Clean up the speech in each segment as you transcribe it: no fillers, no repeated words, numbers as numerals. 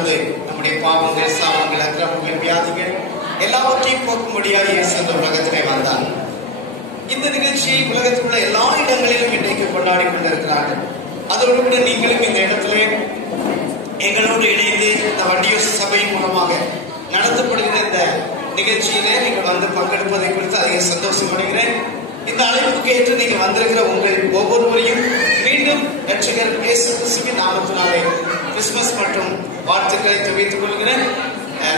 வந்து நம்முடைய பாவங்கள், சாபங்கள், அக்கிரமங்கள், வியாதிகள் எல்லாவற்றையும் போக்கும்படியாக இயேசு இந்த உலகத்திலே வந்தார். இந்த நிகழ்ச்சியை உலகத்தில் உள்ள எல்லா இடங்களிலும் இன்றைக்கு கொண்டாடி கொண்டிருக்கிறார்கள். அதோடு கூட நீங்களும் இந்த இடத்திலே எங்களோடு இணைந்து இந்த வண்டியோச சபையின் மூலமாக நடத்தப்படுகிற இந்த நிகழ்ச்சியிலே நீங்கள் வந்து பங்கெடுப்பதை குறித்து அதிக சந்தோஷப்படுகிறேன். இந்த அழைப்புக்கு ஏற்று நீங்கள் வந்திருக்கிற உங்கள் ஒவ்வொருவரையும் மீண்டும் ரட்சகர் இயேசு கிறிஸ்துவின் நாமத்தினாலே கிறிஸ்துமஸ் மற்றும் வாழ்த்துக்களை தெரிவித்துக் கொள்கிறேன்.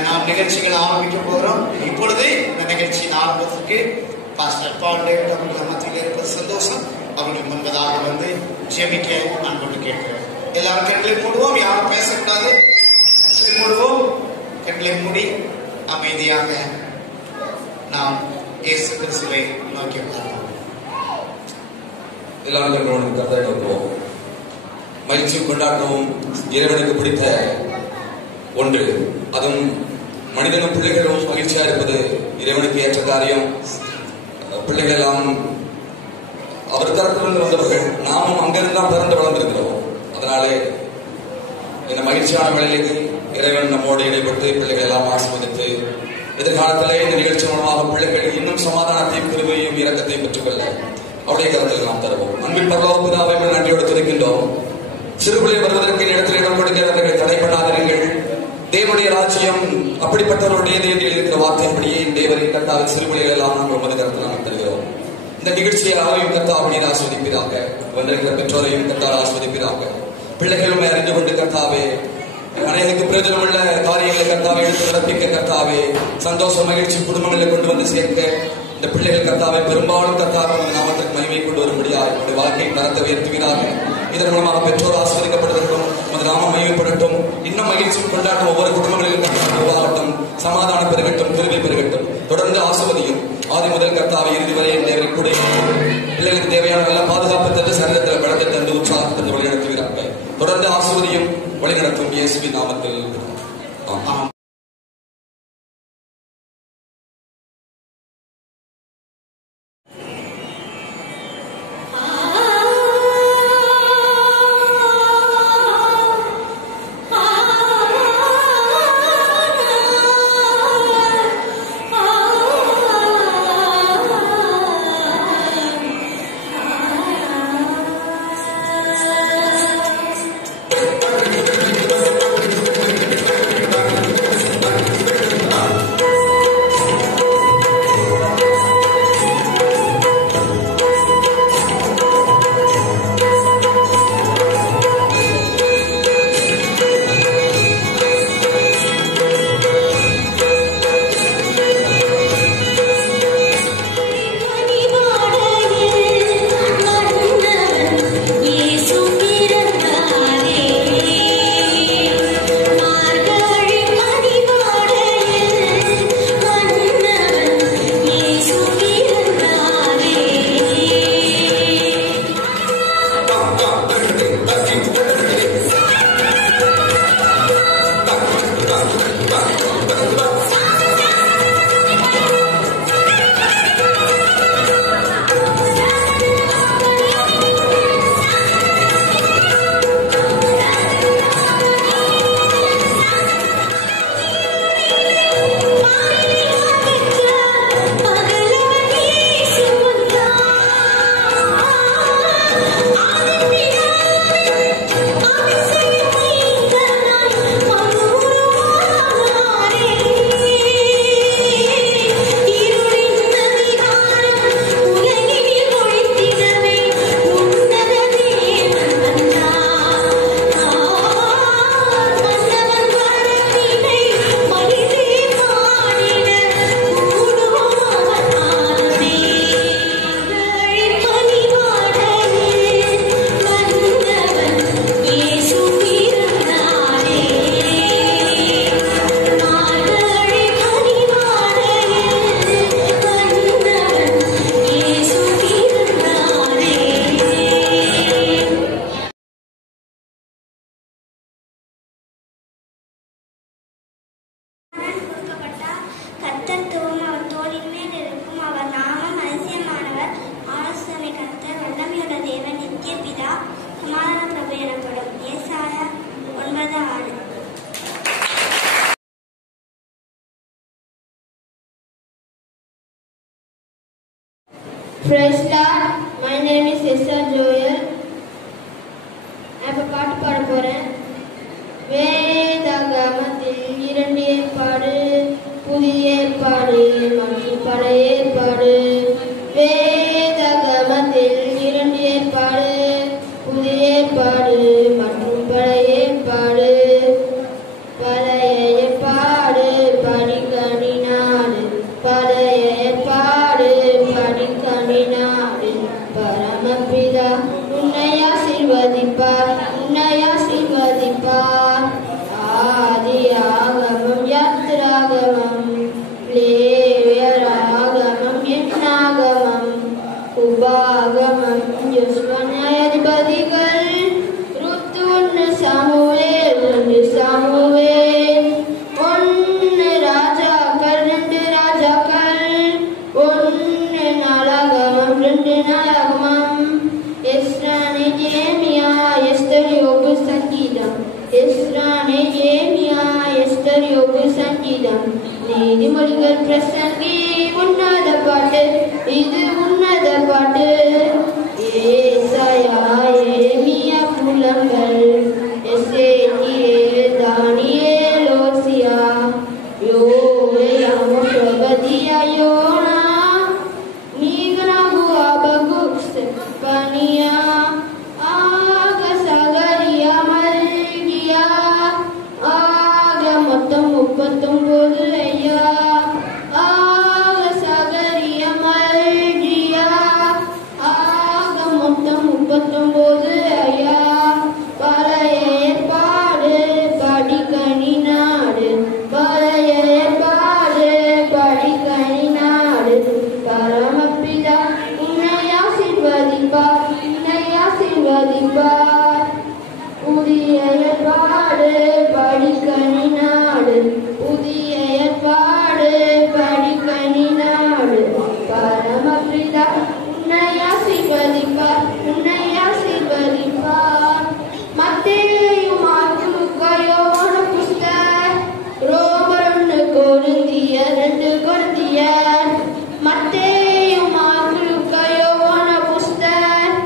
நாம் நிகழ்ச்சிகள் ஆரம்பிக்க போகிறோம். இப்பொழுதே இந்த நிகழ்ச்சியின் ஆரம்பத்திற்கு பாஸ்டர் பால் டேவிட் அவர்கள் மத்தியில் இருப்பது சந்தோஷம். அவர்கள் முன்பதாக வந்து ஜெபிக்க அன்போடு கேட்கிறேன். எல்லாரும் கண்களை மூடுவோம். யாரும் பேசக்கூடாது. கண்களை மூடுவோம். கண்களை மூடி அமைதியாக நாம் இயேசு கிறிஸ்துவை நோக்கி பார்ப்போம். எல்லாரும் கண்களோடு கர்த்தரை நோக்குவோம். மகிழ்ச்சியும் கொண்டாட்டமும் இறைவனுக்கு பிடித்த ஒன்று. அதுவும் மனிதனும் பிள்ளைகளும் மகிழ்ச்சியா இருப்பது இறைவனுக்கு ஏற்ற காரியம். பிள்ளைகள் எல்லாம் அவர் தரப்பிலிருந்து வந்தவர்கள். நாமும் அங்கிருந்தான் பிறந்து வளர்ந்திருக்கிறோம். அதனாலே இந்த மகிழ்ச்சியான வேளையிலே இறைவன் நம்மோடு இடைப்பட்டு பிள்ளைகள் எல்லாம் ஆசீர்வதித்து எதிர்காலத்திலே இந்த நிகழ்ச்சி மூலமாக பிள்ளைகள் இன்னும் சமாதானத்தையும் கிருபையும் இரக்கத்தையும் பெற்றுக்கொள்ள அவருடைய கருத்தில் நாம் தருவோம். அன்பின் பரலோக பிதாவை நன்றியோடு துதிக்கின்றோம். சிறுபிள்ளை வருவதற்கு இடத்தில் இடம் கொடுக்கிறவர்கள் தடை பண்ணாதீர்கள். தேவனுடைய ராஜ்யம் அப்படிப்பட்டவருடையது என்று இருக்கிற வார்த்தைப்படியே தேவரின் கர்த்தாவின் சிறுபிள்ளைகள் எல்லாம் நாம் உமது கருத்தில் நாம் தருகிறோம். இந்த நிகழ்ச்சியை ஆவையும் கர்த்தாவை ஆஸ்வதிப்பீராக. வந்திருக்கிற பெற்றோரையும் கர்த்தாவை ஆஸ்வதிப்பீராக. பிள்ளைகளும் அறிந்து கொண்டு கர்த்தாவே அனைவருக்கு பிரயோஜனமுள்ள காரியங்களை கர்த்தாவை எடுத்து நடப்பிக்க கர்த்தாவே சந்தோஷ மகிழ்ச்சி குடும்பங்களை கொண்டு வந்து சேர்க்க இந்த பிள்ளைகள் கர்த்தாவை பெரும்பாலும் கர்த்தாவை நாமத்திற்கு மகிமை கொண்டு வரும்படியாக என்னுடைய வாழ்க்கையை தரத்தை உயர்த்துவீராக. இதன் மூலமாக பெற்றோர் ஆஸ்வதிக்கப்படட்டும். உமது நாமம் மகிமைப்படட்டும். இன்னும் மகிழ்ச்சி கொண்டாட்டம் ஒவ்வொரு குடும்பங்களிலும் உருவாகட்டும். சமாதானம் பெருகட்டும். கிருபை பெருகட்டும். தொடர்ந்து ஆசுவதியும் ஆதி முதல் கர்த்தாவை இறுதி வரை தேவரை கூட பிள்ளைகளுக்கு தேவையான நல்ல பாதுகாப்பு தந்து சரீரத்தில் பலத்தை தந்து உற்சாகத்தை வழிநடத்துகிறார்கள். தொடர்ந்து ஆசுவதியும் வழிநடத்தும் இயேசுவின் நாமத்தில் ஆமென். Praise Lord. My name is Esther Joel. இப்போ பாட்டு பாட போறேன். வேதாகமத்தில் 2 ஏற்பாடு, புதிய ஏற்பாடு மற்றும் பழைய ஏற்பாடு. வேதாகமத்தில் 2 ஏற்பாடு, புதிய ஏற்பாடு மற்றும் பழைய ஏற்பாடு. பழைய ஏற்பாடு படிக்கணினாடு, பழைய ஏற்பாடு படிக்கணினாடு. பரமபிதா உன்னை ஆசீர்வதிப்பார், உன்னை ஆசீர்வதிப்பார். ஆதியாகமம், யாத்திராகமம், லேவியராகமம், எண்ணாகமம், உபாகமம், யோசுவா, நியாயாதிபதிகள், ருத், 1 சாமுவேல், 2 சாமுவேல், 1 ராஜாக்கள், 2 ராஜாக்கள், 1 நாளாகமம், 2 நாளாகமம். எஸ்ரா, நெகேமியா, எஸ்தர், யோபு, சங்கீதம். எஸ்ரா, நெகேமியா, எஸ்தர், யோபு, சங்கீதம். நீதிமொழிகள், பிரசங்கி, உன்னத பாட்டு, இது உன்னத பாட்டு. ஏசாயா, எரேமியா, புலம்பல், எசேக்கியேல், தானியேல், ஓசியா, யோவேல், ஆமோஸ், ஒபதியா, யோனா, மீகா, ஆபகுக், செப்பனியா, ஆக, சகரியா, மல்கியா, ஆக மொத்தம் 39 ஐயா. ஆக சகரியா, மல்கியா, ஆக மொத்தம் 39 ஐயா. பழைய ஏற்பாடு படிக்கணினாடு, பழைய ஏற்பாடு படிக்கணினாடு. பரமபிதா உன்னை ஆசீர்வதிப்பார், உன்னை ஆசீர்வதிப்பார். புதிய ஏற்பாடு படிக்கணினாடு, புதிய ஏற்பாடு படிக்கணினாடு. பரமபிதா உன்னை ஆசீர்வதிப்பார், உன்னை ஆசீர்வதிப்பார். மத்தேயு, மாற்கு, லூக்கா, யோவான் புஸ்தகம், ரோமர், 1 கொரிந்தியர், 2 கொரிந்தியர். மத்தேயு, மாற்கு, லூக்கா, யோவான் புஸ்தகம்,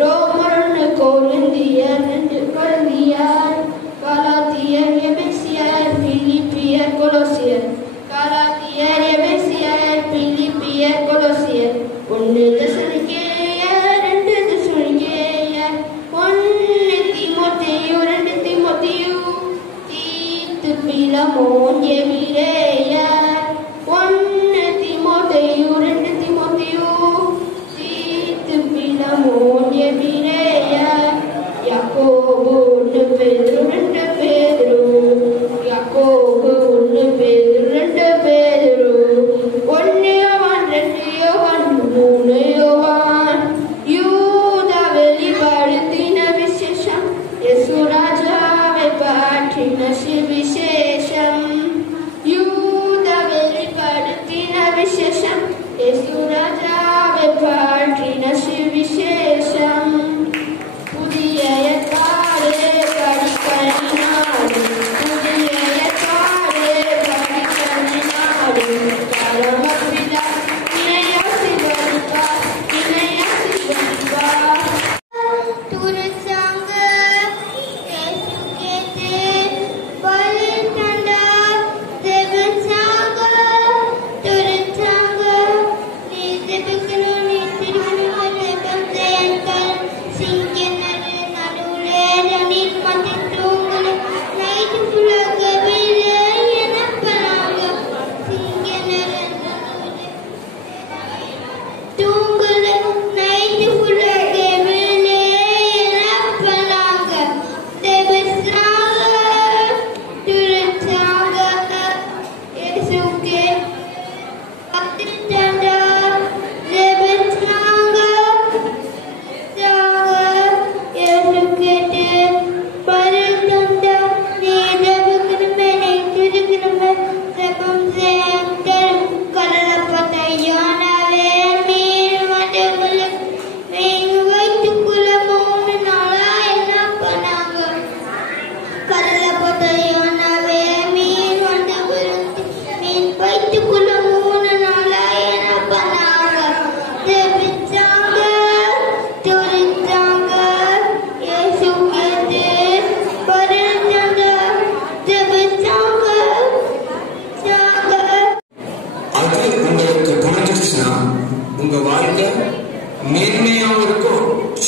ரோமர், 1 கொரிந்தியர், 2 கொரிந்தியர். கலாத்தியர், எபேசியர், பிலிப்பியர், கொலோசியர். கலாத்தியர், எபேசியர், பிலிப்பியர், கொலோசியர். 1 தெசலோனிக்கேயர், 2 தெசலோனிக்கேயர். 1 தீமோத்தேயு, 2 தீமோத்தேயு. தீத்து, பிலமோன், எபிரேயர். 1 தீமோத்தேயு, 2 தீமோத்தேயு. தீத்து, பிலமோன், எபிரேயர். யாக்கோபு, 1 பேதுரு, 2 பேதுரு. யாக்கோபு, 1 பேதுரு, 2 பேதுரு. 1 யோவான், 2 யோவான், 3 யோவான். யூதா வெளிப்படுத்தின விசேஷம், இயேசு ராஜாவை பற்றின சுவிசேஷம். யூதா வெளிப்படுத்தின விசேஷம், இயேசு ராஜாவை பற்றின சுவிசேஷம். புதிய ஏற்பாடு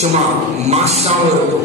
சும்மா மாசாவும் இருக்கும்.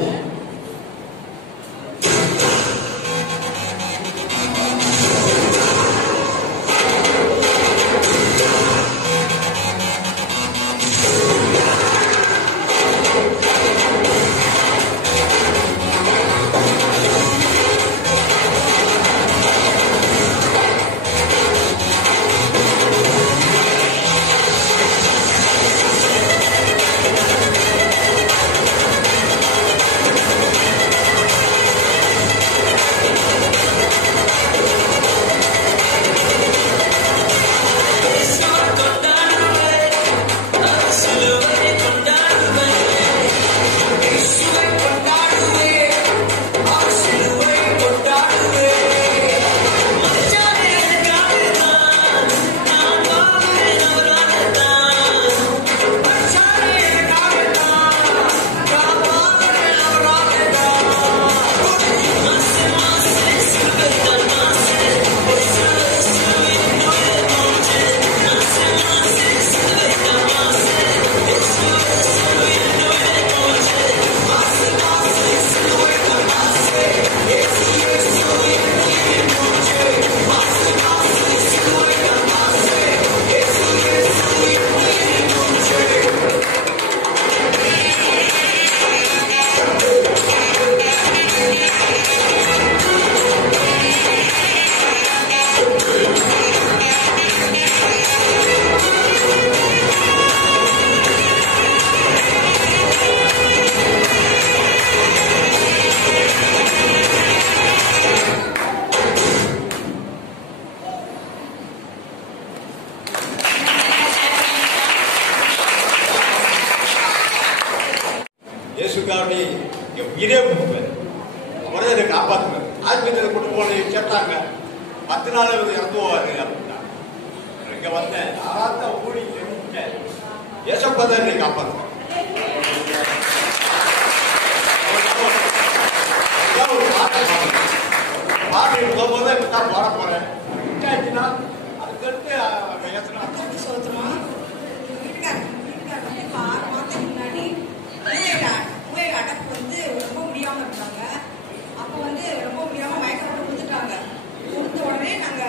இதே அவரே இதை காப்பாற்றுவார். ஆஸ்பத்திரியில் கொண்டு போன கேட்டாங்க 10 நாள் இறந்து போவாரு அப்படின்னா இங்க வந்தேன். ஆராத்த ஊழி ஏசப்பா தான் என்னை காப்பாற்றுவேன். ஒரு பாட்டு போகும்போது இப்பதான் பாட போறேன். அதுக்கடுத்து அடப்பு வந்து ரொம்ப முடியாம இருந்தாங்க. அப்போ வந்து ரொம்ப முடியாம மயக்கம் கொடுத்துட்டாங்க. கொடுத்த உடனே நாங்க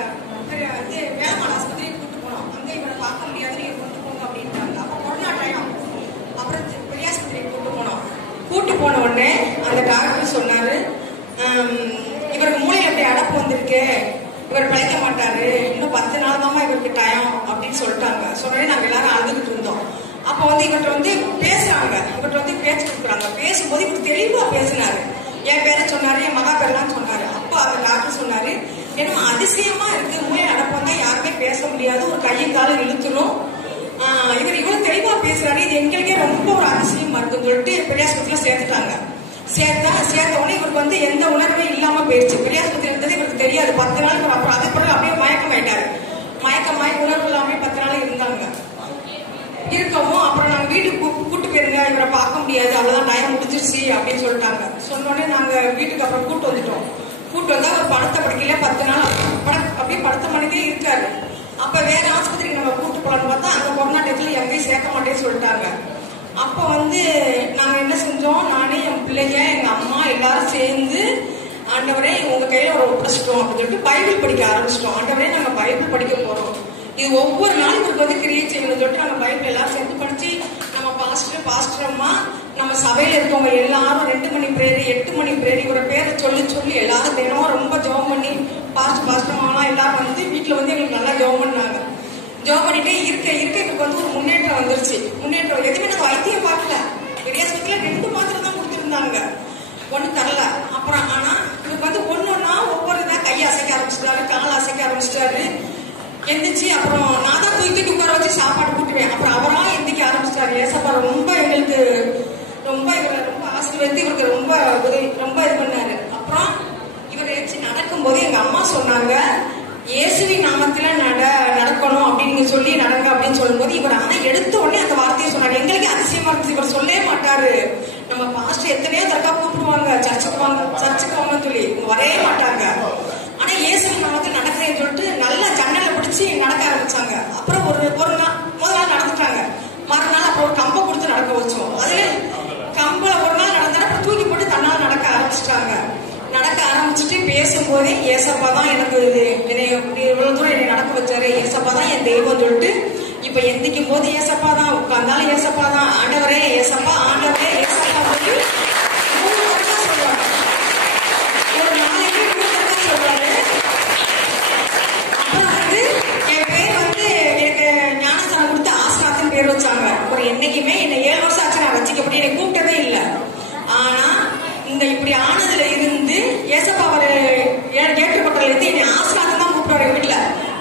வேளாண் ஆஸ்பத்திரியை கூட்டு போனோம். அங்க இவரை பார்க்க முடியாது, நீங்க கொண்டு போங்க அப்படின்ட்டாங்க. அப்போ கொரோனா டைம். அப்புறம் பெரியாஸ்பத்திரியை கூட்டு போனோம். கூட்டு போன உடனே அந்த டாக்டர் சொன்னாரு, இவருக்கு மூளையில அப்படி அடப்பு வந்திருக்கு, இவர் பிழைக்க மாட்டாரு, இன்னும் 10 நாள் தான் இவருக்கு டைம் அப்படின்னு சொல்லிட்டாங்க. சொன்னோடனே நாங்க எல்லாரும் அழுதுகிட்டு இருந்தோம். அப்ப வந்து இவர்கிட்ட வந்து பேசுறாங்க, இவர்கிட்ட வந்து பேச்சு கொடுக்குறாங்க. பேசும்போது இவர் தெளிவா பேசினாரு. என் பேரை சொன்னாரு, என் மகா பேரெல்லாம் சொன்னாரு. அப்போ அந்த டாக்டர் சொன்னாரு, ஏன்னா அதிசயமா இருக்கு, மூளை அடப்பு வந்தா யாருமே பேச முடியாது, ஒரு கையும் காலம் இழுத்துரும். இவர் இவ்வளவு தெளிவா பேசுறாரு, இது எங்களுக்கே ரொம்ப ஒரு அதிசயமா இருக்குன்னு சொல்லிட்டு பெரியாஸ்பத்திரியில சேர்த்துட்டாங்க. சேர்த்த உடனே இவருக்கு வந்து எந்த உணர்வே இல்லாம போயிடுச்சு. பெரியாஸ்பத்திரி இருந்தது இவருக்கு தெரியாது. 10 நாளுக்கு அப்புறம் அதே பிறகு அப்படியே மயக்கமாயிட்டாரு. மயக்கமாயி உணர்வு இல்லாம 10 நாள் இருந்தாங்க. இருக்கவும் அப்புறம் நாங்க வீட்டுக்கு கூட்டு போயிருங்க, இவரை பார்க்க முடியாது, அவ்வளவுதான் டைம் முடிஞ்சிருச்சு அப்படின்னு சொல்லிட்டாங்க. சொன்னோடனே நாங்க வீட்டுக்கு அப்புறம் கூட்டு வந்துட்டோம். கூட்டு வந்தா ஒரு படுத்த படுக்கையில 10 நாள் அப்படியே படுத்த மணிக்கே இருக்காரு. அப்ப வேற ஆஸ்பத்திரிக்கு நம்ம கூட்டு போலான்னு பார்த்தா அங்க கொரோனா டயத்துல எங்கேயும் சேர்க்க மாட்டேன்னு சொல்லிட்டாங்க. அப்ப வந்து நாங்க என்ன செஞ்சோம், நானே என் பிள்ளைங்க எங்க அம்மா எல்லாரும் சேர்ந்து ஆண்டவரே உங்க கையில ஒரு ஒப்படைச்சிட்டோம் அப்படின்னு சொல்லிட்டு பைபிள் படிக்க ஆரம்பிச்சிட்டோம். ஆண்டவரே நாங்க பைபிள் படிக்க போறோம், இது ஒவ்வொரு நாளும் இவருக்கு வந்து கிரியேட் செய்யணும்னு சொல்லிட்டு நாங்க பைபிள் எல்லாரும் சேர்ந்து படிச்சு நம்ம பாஸ்டர் அம்மா நம்ம சபையில இருக்கவங்க எல்லாரும் 2 மணி பிரேயர் 8 மணி பிரேயர் இவர பேரை சொல்லி எல்லாரும் தினமும் ரொம்ப ஜெபம் பண்ணி பாஸ்டர் அம்மா எல்லாரும் வந்து வீட்டுல வந்து எங்களுக்கு நல்லா ஜெபம் பண்ணாங்க. ஜெபம் பண்ணிட்டே இருக்க இவருக்கு வந்து ஒரு முன்னேற்றம் வந்துருச்சு. முன்னேற்றம் எதுவுமே நாங்க வைத்தியம் பார்க்கல. பெரியாஸ்பத்திரியில 2 மாத்திரை தான் கொடுத்துருந்தாங்க, 1 தரல. அப்புறம் ஆனா இவருக்கு வந்து ஒன்னொன்னா ஒவ்வொரு இதான் கையை அசைக்க ஆரம்பிச்சிட்டாரு, கால் அசைக்க ஆரம்பிச்சிட்டாரு. எந்திரிச்சு அப்புறம் நான் தான் தூக்கிட்டு உட்கார வச்சு சாப்பாடு கூட்டுவேன். அப்புறம் அவரா எந்திக்க ஆரம்பிச்சிட்டாரு. ஏசப்பா ரொம்ப எங்களுக்கு ரொம்ப இவரை ரொம்ப ஆசீர்வதித்து இவருக்கு ரொம்ப உதவி ரொம்ப இது பண்ணாரு. அப்புறம் இவரை வச்சு நடக்கும்போது எங்க அம்மா சொன்னாங்க, இயேசுவின் நாமத்துல நடக்கணும் அப்படின்னு சொல்லி நடங்க அப்படின்னு சொல்லும்போது இவர் ஆனா எடுத்த உடனே அந்த வார்த்தையை சொன்னாரு. எங்களுக்கு அதிசயமா இருந்துச்சு. இவர் சொல்லவே மாட்டாரு. நம்ம பாஸ்டர் எத்தனையோ தற்கா கூப்பிடுவாங்க, சர்ச்சுக்கு வாங்கன்னு சொல்லி வரவே மாட்டாங்க. ஆனா இயேசுவின் நாமத்துல நடக்கிறேன்னு சொல்லிட்டு நல்லா ஜன்னலை பிடிச்சி நடக்க ஆரம்பிச்சாங்க. அப்புறம் ஒரு நாள் முதல் நாள் நடந்துட்டாங்க. மறுநாள் அப்புறம் ஒரு கம்பை கொடுத்து நடக்க வச்சோம். அதுல பேசும்போதே ஏசப்பா தான் எனக்கு என்னை இவ்வளவு தூரம் என்னை நடக்க வச்சாரு, ஏசப்பா தான் என் தெய்வம் சொல்லிட்டு இப்ப எந்திக்கும் போது ஏசப்பா தான், உட்கார்ந்தாலும் ஏசப்பா தான், ஆண்டவரே ஏசப்பா, ஆண்டவரே ஏசப்பா சொல்லி 3 தடவை சொல்றாங்க. ஒரு நாளைக்கு 3 தடவை சொல்றாரு. அப்புறம் வந்து என் பேர் வந்து எனக்கு ஞானஸ்தானம் கொடுத்து ஆஸ்காத்துன்னு பேர் வச்சாங்க. ஒரு என்னைக்குமே என்னை 7 வருஷம் ஆச்சு நான் வச்சுக்கப்படி என்னை கூப்பிட்டதே இல்லை. ஆனா இந்த இப்படி ஆனதுல இருந்து ஏசப்பா ஒரு ஏற்றுக்கொண்டதுல இருந்து என்னை ஆஸ்காத்து தான் கூப்பிடுவாரு. வீட்டுல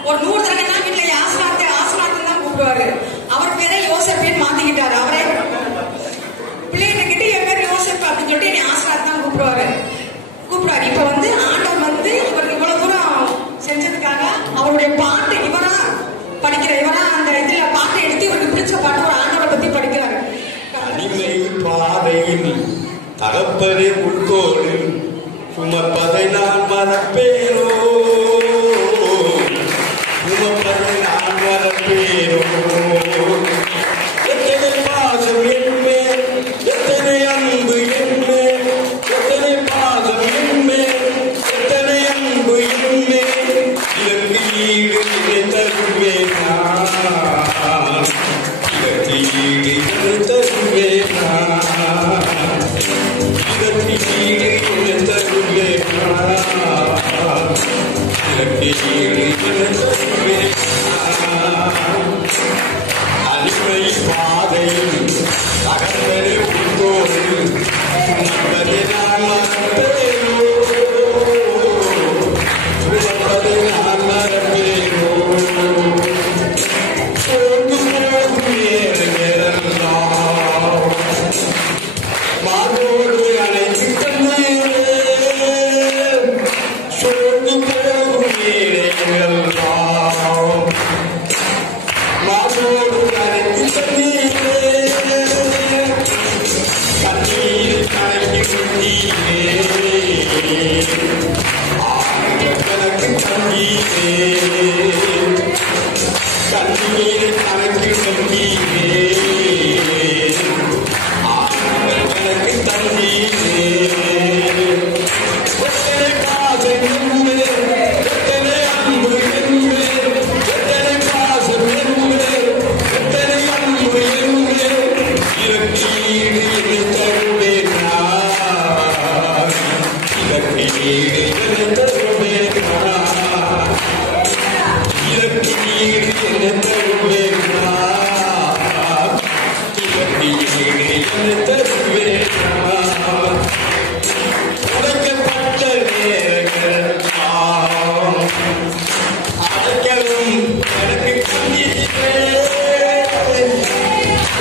ஒரு 100 தடவை வீட்டுல ஆஸ்காத்து ஆஸ்காத்து தான் கூப்பிடுவாரு. அவர் பேரை யோசேப்புன்னு மாத்திக்கிட்டாரு. அவரே பிள்ளைகிட்ட என் பேர் யோசேப்பு அப்படின்னு சொல்லிட்டு என்னை ஆஸ்காத்து தான் கூப்பிடுவாரு. இப்ப வந்து ஆண்டவர் வந்து இவருக்கு இவ்வளவு தூரம் செஞ்சதுக்காக அவருடைய பாட்டு இவரா அந்த இதுல பாட்டை எடுத்து இவருக்கு பிடிச்ச பாட்டு ஒரு ஆண்டவரை பத்தி படிக்கிறாரு. பாதையில் தகப்பதே உட்கோடு சுமப்பதை நான் மறப்பேனோ, சுமப்பதை நான் மறப்பேனோ. எத்தனை பாசம் என்மே, எத்தனை அன்பு என்மே, எத்தனை பாசம் என்மே, எத்தனை அன்பு என்மே. இதற்கு ஈடு இதை தருவேனா, இதற்கு ஈடு இதை தருவேனா, இதற்கு ஈடு இதை தருவேனா, இதற்கு ஈடு இதை தருவேனா. அடிமை பாதையில் தகப்பதே உட்கோடு சுமப்பதை நான் மறப்பேனோ, சுமப்பதை நான் மறப்பேனோ. சோர்ந்து போகும் நேரங்களெல்லாம் மாதோடு அழைத்து தந்தீரே, சோர்ந்து போகும் நேரங்களெல்லாம் மாதோடு அழைத்து தந்தீரே, கண்ணீர் கணக்கு தந்தீரே, கணக்கு தந்தீரே, கண்ணீர் கணக்கு தந்தீரே, கணக்கு தந்தீரே. எத்தனை பாசம் என்பே, எத்தனை அன்பு என்பே, எத்தனை பாசம் என்பே, எத்தனை அன்பு என்பே. இதற்கு ஈடு இதை தருவேனா, இதற்கு ஈடு இதை தருவேனா, இதற்கு ஈடு இதை தருவேனா, இதற்கு ஈடு இதை தருவேனா. உடைக்கப்பட்ட நேரங்களெல்லாம் அடைக்கலும் எனக்கு தந்தீரே,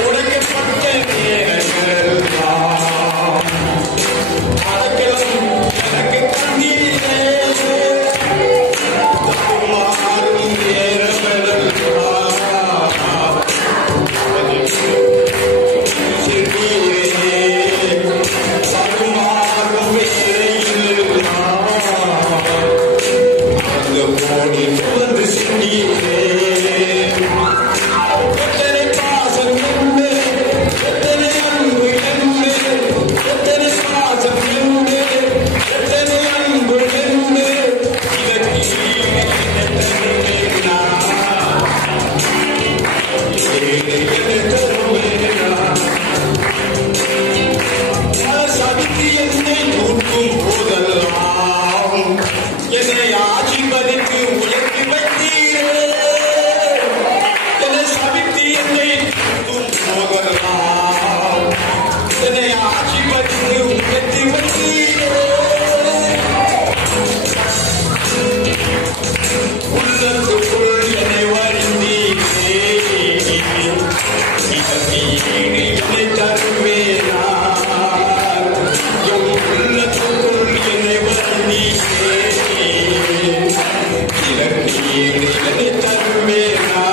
உடைக்கப்பட்ட நேரங்களெல்லாம் அடைக்கலும் எனக்கு தந்தீரே, தடுமாறும் நேரங்களெல்லாம் சென்றீரே, தடுமாறும் வேளையிலெல்லாம் அந்த போடி வந்து சென்றீரே. எத்தனை பாசம் என்பே, எத்தனை அன்பு என்பே, எத்தனை பாசம் என்பே, எத்தனை அன்பு என்பே. இதற்கு ஈடு இதை தருவேனா, ஈடு இதை தருவேனா. சக்தி என்னை தூக்கும் போதெல்லாம் என்னை ஆசீர்வதித்து உயர்த்தி வைத்தீரே, என்னை சபித்து என்னை தூக்கும் போதெல்லாம் என்னை ஆசீர்வதித்து உயர்த்தி வைத்தீரே. உள்ளத்துக்குள் என்னை வருந்தீரே, இதற்கு ஈடு என்னை தருவேனா, என் உள்ளத்துக்குள் என்னை வருந்தீரே, இதற்கு ஈடு என்னை தருவேனா.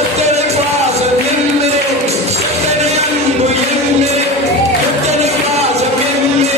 எத்தனை பாசம் என்பே, எத்தனை அன்பு என்பே, எத்தனை பாசம் என்பே,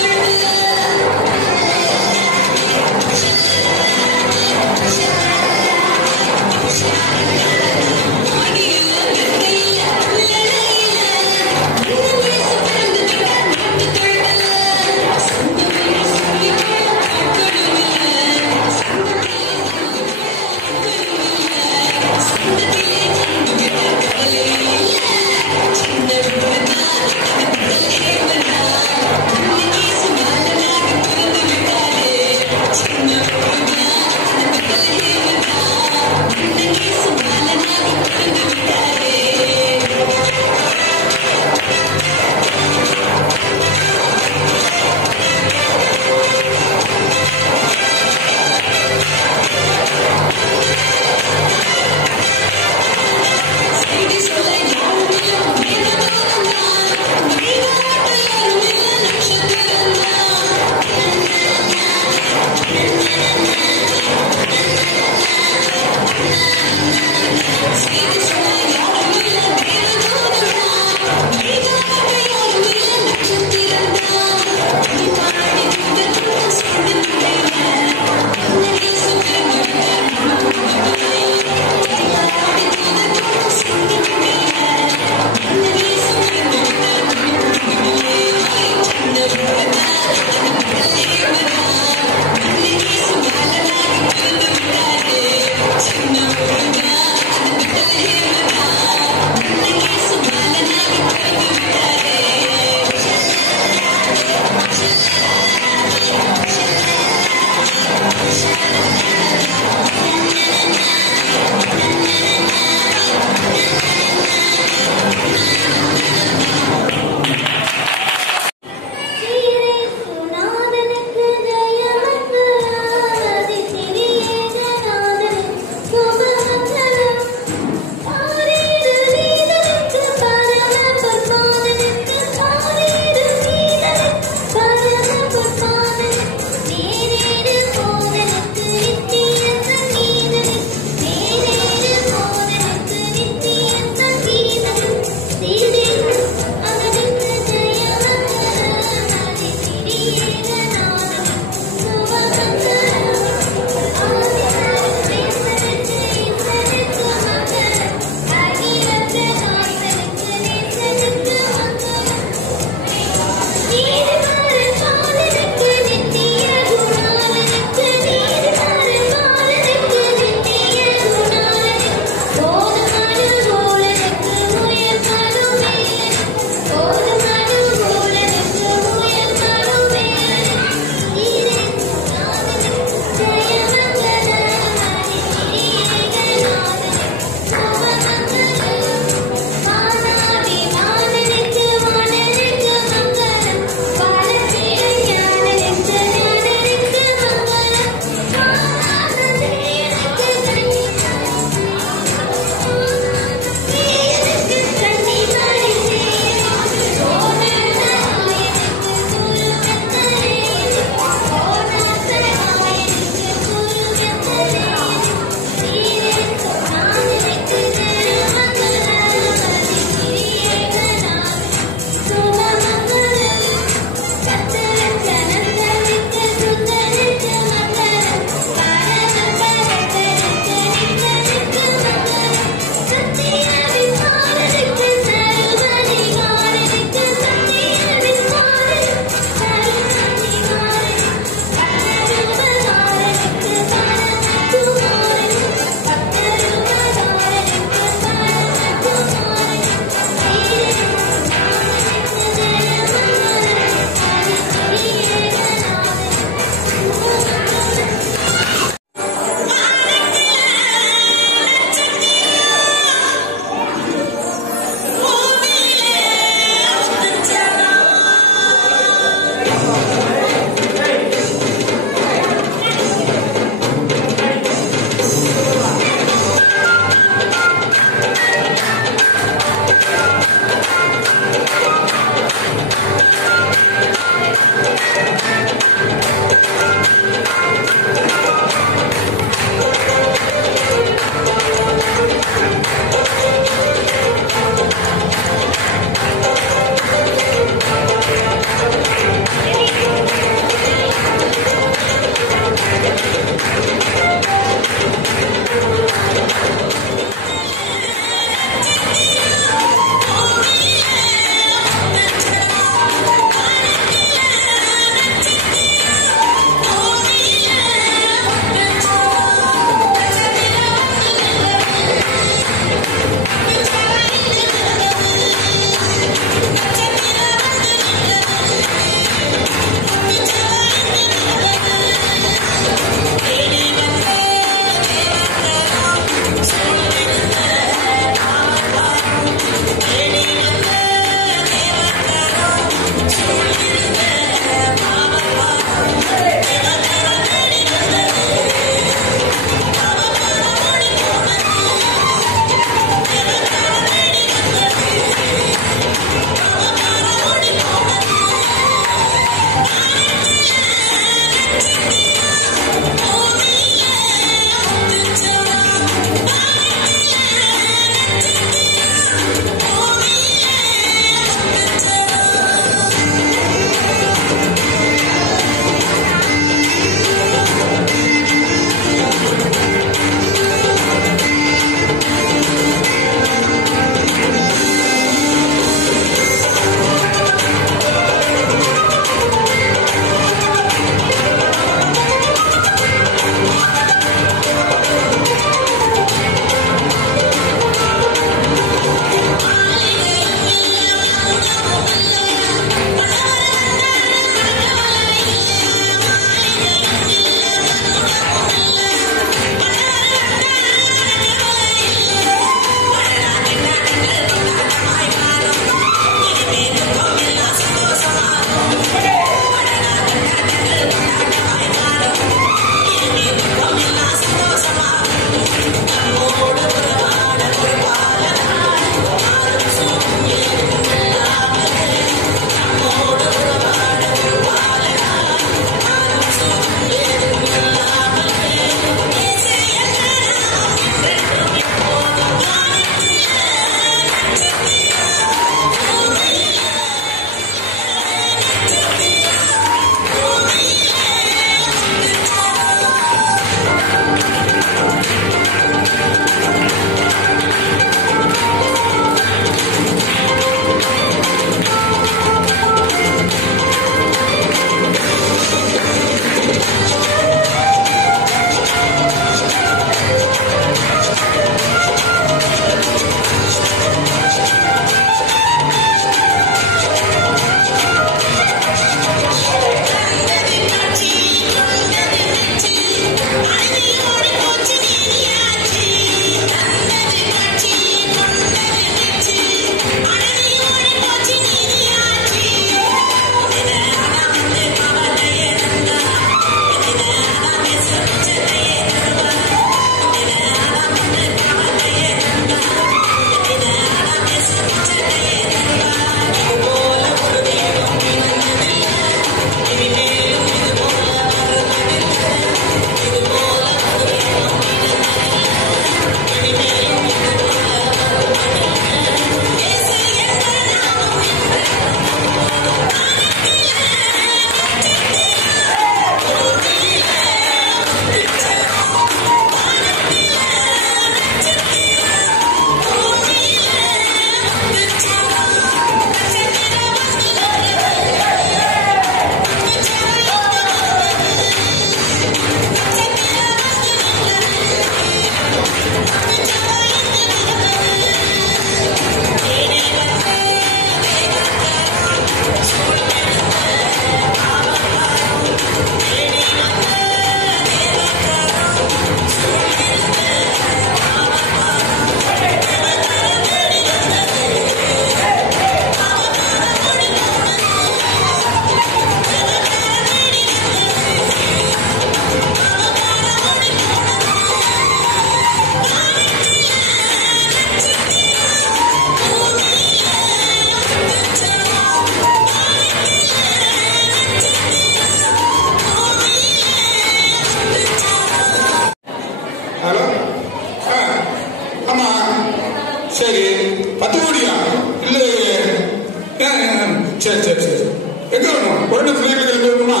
சரி சரி சரி. எங்க வரணும்? உடனே பிள்ளைங்களுக்கு வரணுமா?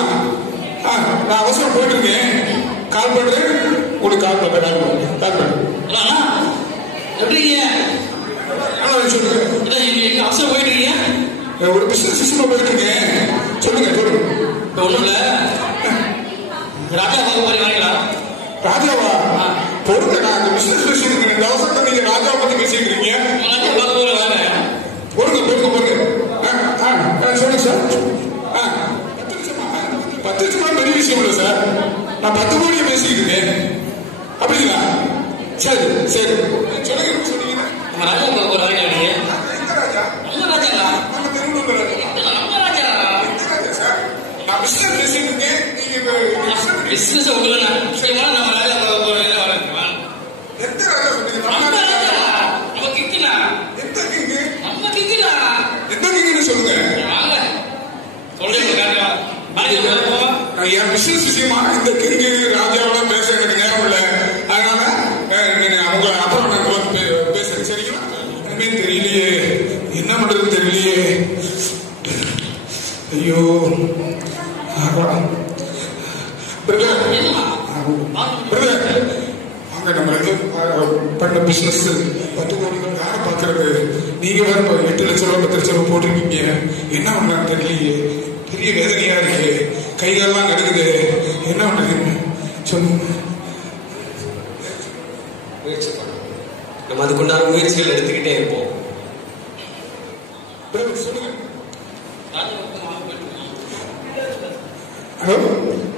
நான் அவசரம் போயிட்டு இருக்கேன். கால் பண்றேன். உங்களுக்கு கால் பண்றேன். எப்படி சொல்லுங்க. எங்க அவசரம் போயிட்டு இருக்கீங்க? ஒரு பிசினஸ் விஷயமா போயிட்டு இருக்கேன். சொல்லுங்க சொல்லுங்க. ஒண்ணும் இல்ல, ராஜா பார்க்க மாதிரி வாங்கிங்களா? ராஜாவா? பொருங்க, நான் அந்த பிசினஸ் பேசிட்டு இந்த அவசரத்தை நீங்க ராஜா பத்தி பேசிட்டு இருக்கீங்க. பொருங்க பொருங்க பொருங்க. சொல்லுங்க சார். 10 நிமிஷமா பெரிய விஷயம் இல்லை சார். நான் 10 கோடியை பேசிட்டு இருக்கேன். அப்படிங்களா? சரி சரி சொல்லுங்க. சொன்னீங்கன்னா ராஜா பார்க்க வாங்கினா நீங்க? எந்த ராஜா? நல்ல ராஜா. நம்ம தெருவில் ராஜா. நம்ம ராஜா. எந்த ராஜா சார்? நான் பிசினஸ் பேசிட்டு இருக்கேன். நீங்க பிசினஸ் உங்களுக்கு நம்ம ராஜா எந்த ராஜா சொன்னீங்க? நம்ம ராஜா. நம்ம கிங்கினா? எந்த கிங்கு? நம்ம கிங்கினா? எந்த கிங்குன்னு சொல்லுங்க. வாங்க சொல்லுங்க. என் பிசினஸ் விஷயமா இந்த கிங்கு ராஜாவோட பேச எனக்கு நேரம் இல்லை. அதனால அவங்க அப்புறம் நான் பேசுறேன். சரிங்களா? ஒண்ணுமே தெரியலையே, என்ன பண்றது தெரியலையே. ஐயோ பிரதர், வாங்க நம்ம பண்ண பிசினஸ் 10 கோடி யாரை பாக்குறது? நீங்க வேற 8 லட்சம் ரூபாய் 10 லட்சம் ரூபாய் போட்டிருக்கீங்க. என்ன பண்ணான்னு தெரியலையே. பெரிய வேதனையா இருக்கு. கைகள்லாம் கெடுக்குது. என்ன பண்றது சொல்லுங்க. முயற்சி பண்ணணும். நம்ம அதுக்குண்டான முயற்சிகள் எடுத்துக்கிட்டே இருப்போம். சொல்லுங்க. ஹலோ,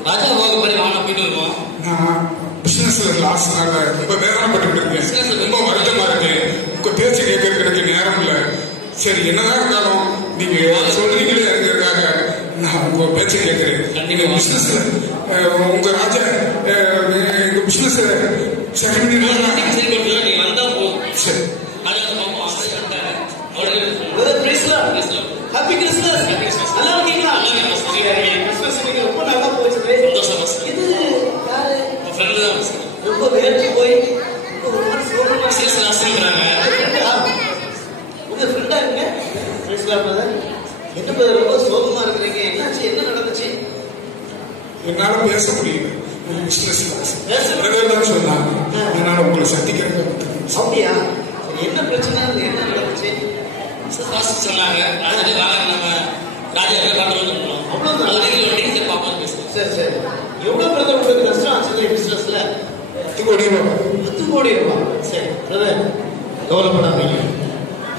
ராஜா போக மாதிரி வாங்க போயிட்டு இருக்கோம். நான் பிசினஸ்ல லாஸ்னால ரொம்ப வேதனைப்பட்டு இருக்கேன். ரொம்ப வருத்தமா இருக்கேன். உங்க பேச்சு கேட்கறதுக்கு எனக்கு நேரம் இல்லை. சரி, என்னதான் இருந்தாலும் நீங்க சொல்றீங்களே இருக்கிறதுக்காக நான் உங்க பேச்சை கேட்கிறேன். நீங்க பிசினஸ்ல உங்க ராஜா எங்க பிசினஸ் சரி பண்ணிடுறாங்க. நீங்க வந்தா போதும். சரி. Happy Christmas. நல்லா இருக்கீங்களா? கிறிஸ்மஸ் நீங்க ரொம்ப நல்லா போச்சு. இது யாரு? ரொம்ப விரட்டி போய் உங்க ஃப்ரெண்டா இருங்க. என்ன ரொம்ப சோகமா இருக்கிறீங்க? என்னாச்சு? என்ன நடந்துச்சு? என்னால பேச முடியல. பிசினஸ் சொன்னாங்க. என்னால உங்களை சந்திக்கிறது. அப்படியா? என்ன பிரச்சனை? என்ன நடந்துச்சு? சொன்னாங்க. நம்ம ராஜா அவ்வளவு பார்ப்போம். சரி சரி. எவ்வளவு பிரதர் உங்களுக்கு நஷ்டம் ஆச்சு பிசினஸ்ல? 10 கோடி ரூபாய். 10 கோடி ரூபாய். சரி பிரதர், கவலைப்படாதீங்க.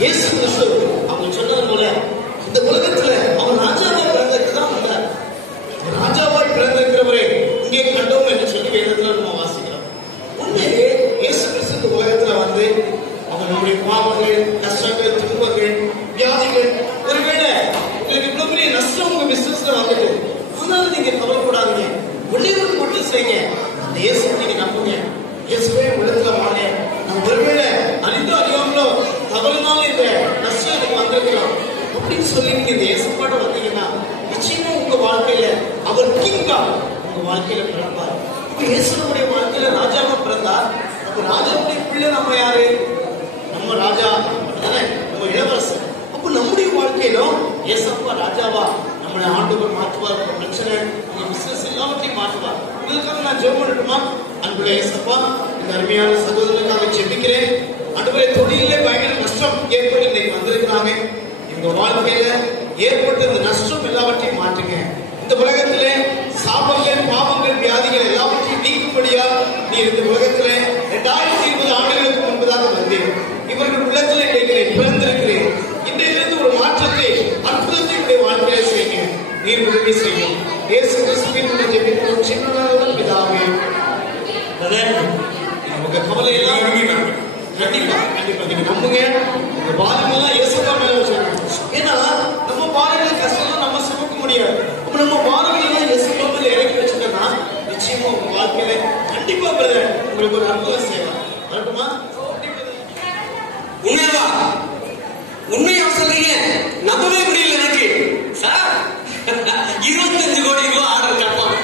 இயேசு கிறிஸ்து அவங்க சொன்னது போல இந்த உலகத்துல அவன் ராஜாவாய் பிறந்ததுக்கு தான் வந்தார். ராஜாவாய் பிறந்திருக்கிறவரே இங்கே கண்டோம் என்று சொல்லி வேதத்துல நம்ம வாசிக்கிறோம். உண்மையிலே இயேசு கிறிஸ்து இந்த உலகத்துல வந்து அவன் நம்முடைய பாவங்கள், கஷ்டங்கள், துன்பங்கள், வியாதிகள், ஒருவேளை உங்களுக்கு இவ்வளவு பெரிய நஷ்டம் உங்க பிசினஸ்ல வந்துட்டு, ஆனாலும் நீங்க கவலைப்படாதீங்க. ஒன்னே ஒன்று மட்டும் செய்யுங்க. அந்த இயேசு நீங்க நம்புங்க. இயேசுவே உள்ளத்துல வாங்க. நம்ம ஒருவேளை அறிந்தோ அறியாமலோ தவறுனால இந்த நஷ்டம் எனக்கு வந்திருக்கலாம் அப்படின்னு சொல்லி நீங்க இந்த இயேசுப்பாட்ட வந்தீங்கன்னா நிச்சயமா உங்க வாழ்க்கையில அவர் கிங்கா உங்க வாழ்க்கையில பிறப்பார். இப்ப இயேசுடைய வாழ்க்கையில ராஜாவா பிறந்தார். அப்ப ராஜாவுடைய பிள்ளை நம்ம யாரு? நம்ம ராஜா, நம்ம இளவரசர். அப்ப நம்முடைய வாழ்க்கையிலும் ஏசப்பா ராஜாவா நம்மளை ஆண்டவர் மாற்றுவார். பிரச்சனை, பிசினஸ் எல்லாவற்றையும் மாற்றுவார். இதுக்காக நான் ஜெபம் பண்ணட்டுமா? அன்புள்ள ஏசப்பா, இந்த அருமையான சகோதரனுக்காக ஜெபிக்கிறேன். அன்புடைய தொழிலே பயங்கர நஷ்டம் ஏற்பட்டு இன்னைக்கு வந்திருக்கிறாங்க. இந்த வாழ்க்கையில ஏற்பட்ட இந்த நஷ்டம் எல்லாவற்றையும் மாற்றுங்க. இந்த உலகத்திலே சாபங்கள், பாவங்கள், வியாதிகள் எல்லாவற்றையும் நீக்கும்படியா நீ இந்த உலகத்திலே 2020 ஆண்டுகளுக்கு முன்பதாக வந்தேன். இவர்கள் உள்ளத்தில் இன்றைக்கு பிறந்திருக்கிறேன். இன்றையிலிருந்து ஒரு மாற்றத்தை, அற்புதத்தை உடைய வாழ்க்கையை செய்யுங்க. நீர் உதவி செய்யும். இயேசு கிறிஸ்துவின் ஜெபிக்கிறோம் சின்னதாக பிதாவே. நமக்கு கவலை எல்லாம் கண்டிப்பா கண்டிப்பா நீங்க நம்புங்க. உங்க பாரங்கள்லாம் இயேசுவா மேல வச்சிருக்கோம். ஏன்னா நம்ம பாரங்கள் கஷ்டம் நம்ம சுமக்க முடியாது. அப்ப நம்ம பாரங்கள் எல்லாம் இயேசுவா மேல இறக்கி வச்சுட்டோம்னா நிச்சயமா உங்க வாழ்க்கையில கண்டிப்பா உங்களுக்கு ஒரு அற்புதம் செய்யலாம். வரட்டுமா? உண்மையா? உண்மையா சொல்றீங்க? நம்பவே முடியல எனக்கு. சார் 25 கோடி ரூபாய் ஆர்டர் கட்டலாம்.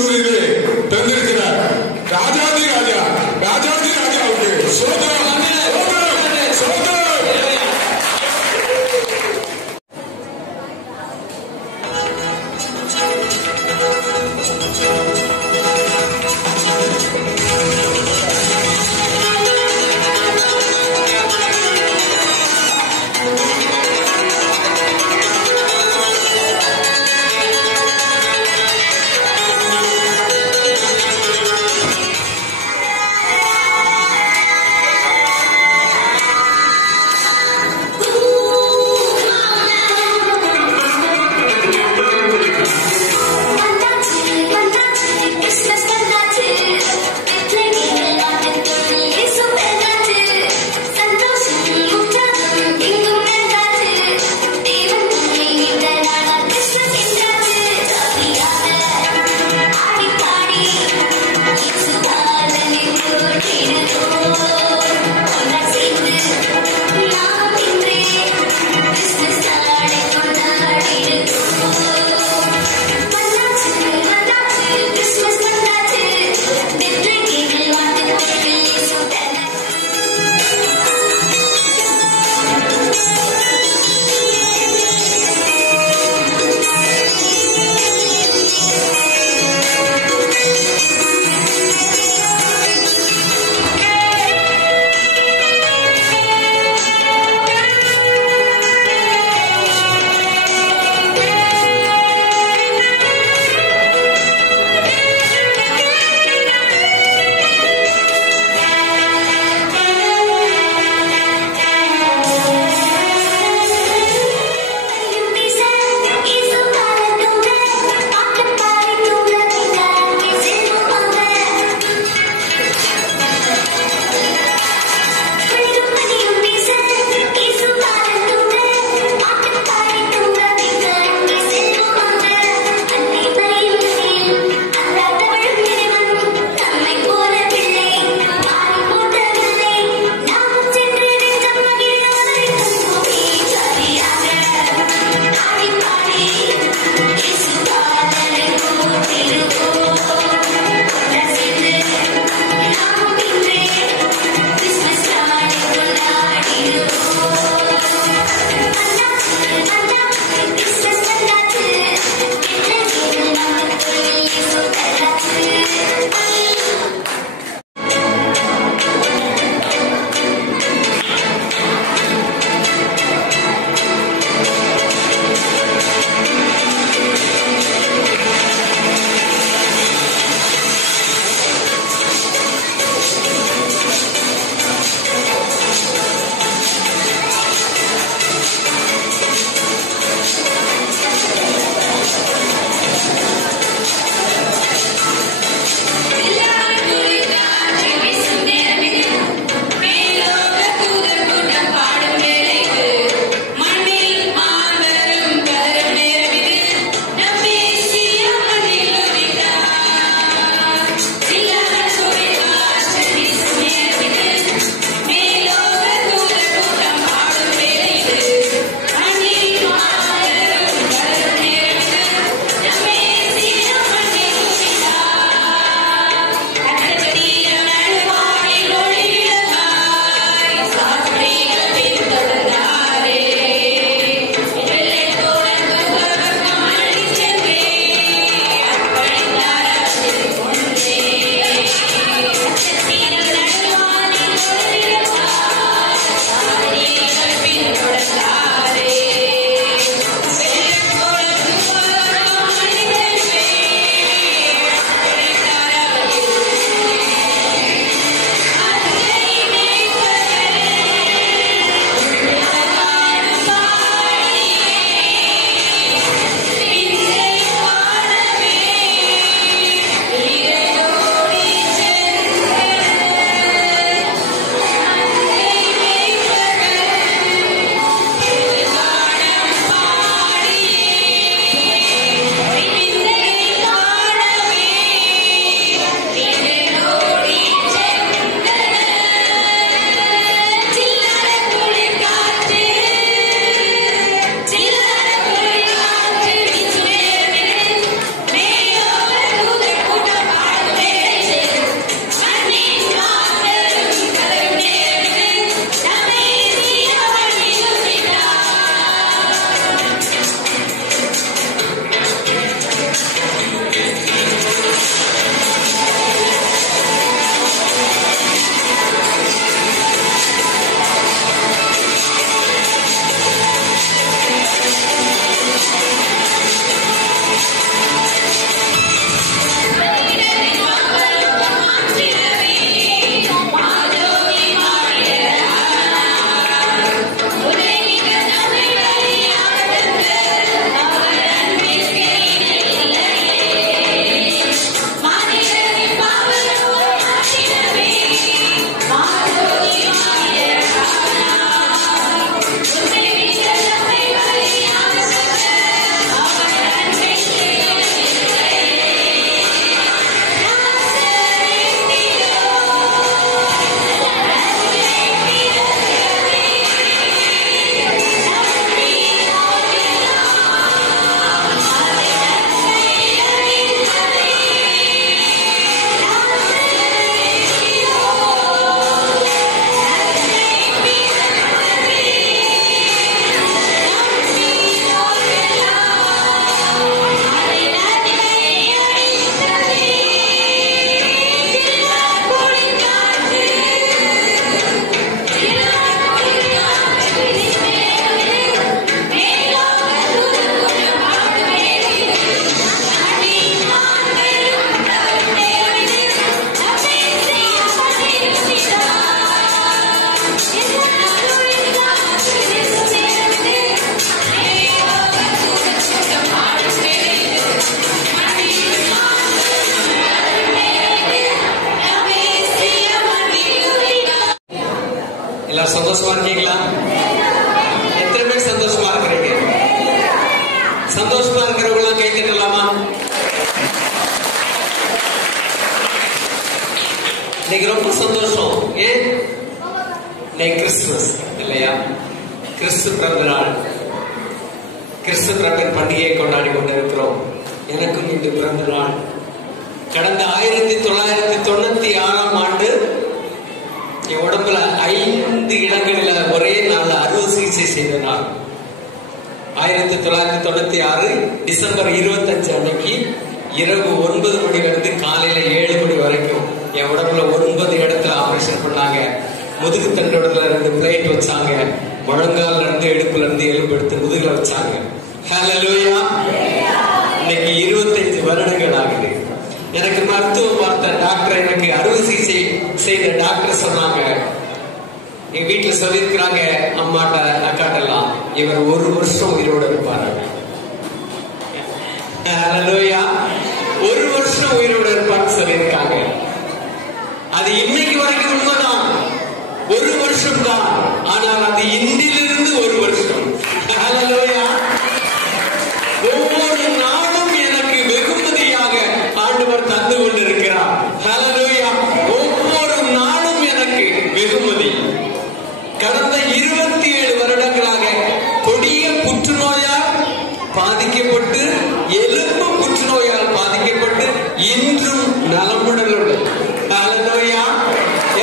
ஊரிலே பிறந்திருக்கிறார். ராஜாதி ராஜா ராஜாவுக்கு சோதரம் சோதரம். சந்தோஷமா இருக்கீங்களா? எத்தனை பேர் சந்தோஷமா இருக்கிறீங்க? சந்தோஷமா இருக்கிறவங்க எல்லாம் கை தட்டலாமா? இன்னைக்கு ரொம்ப சந்தோஷம். ஏன்? இன்னைக்கு கிறிஸ்துமஸ் இல்லையா? கிறிஸ்து பிறந்த நாள். கிறிஸ்து பிறப்பின் பண்டிகையை கொண்டாடி கொண்டிருக்கிறோம். எனக்கும் இன்று பிறந்த நாள். கடந்த 1996ஆம் ஆண்டு என் உடம்புல 5 இடங்களில் ஒரே நாள் அறுவை சிகிச்சை செய்த நாள். 1996 டிசம்பர் 25 அன்னைக்கு இரவு 9 மணிலிருந்து காலையில 7 மணி வரைக்கும் என் உடம்புல 9 இடத்துல ஆபரேஷன் பண்ணாங்க. முதுகு தண்டோடத்துல 2 பிளேட் வச்சாங்க. முழங்கால இருந்து இடுப்புல இருந்து எலும்பு எடுத்து முதுகுல வச்சாங்க. ஹல்லேலூயா. இன்னைக்கு 25 வருடங்கள் ஆகுது. எனக்கு மருத்துவம் பார்த்த டாக்டர், எனக்கு அறுவை சிகிச்சை செய்த டாக்டர் சொன்னாங்க, எங்க வீட்டுல சொல்லியிருக்கிறாங்க அம்மாட்ட அக்காட்டெல்லாம், இவர் 1 வருஷம் உயிரோடு இருப்பாரு. ஹல்லேலூயா. 1 வருஷம் உயிரோடு இருப்பான்னு சொல்லியிருக்காங்க. அது இன்னைக்கு வரைக்கும் உண்மைதான். 1 வருஷம் தான். ஆனால் அது இன்றிலிருந்து 1 வருஷம். ஹல்லேலூயா. ஒவ்வொரு நாளும் எனக்கு வெகுமதியாக ஆண்டவர் தந்து கொண்டிருக்கிறார். ஹல்லேலூயா. ஒவ்வொரு நாளும் எனக்கு வெகுமதி. கடந்த 27 வருடங்களாக கொடிய புற்றுநோயால் பாதிக்கப்பட்டு, எலும்பு புற்றுநோயால் பாதிக்கப்பட்டு இன்றும் நலமுடன் உள்ளது. ஹல்லேலூயா.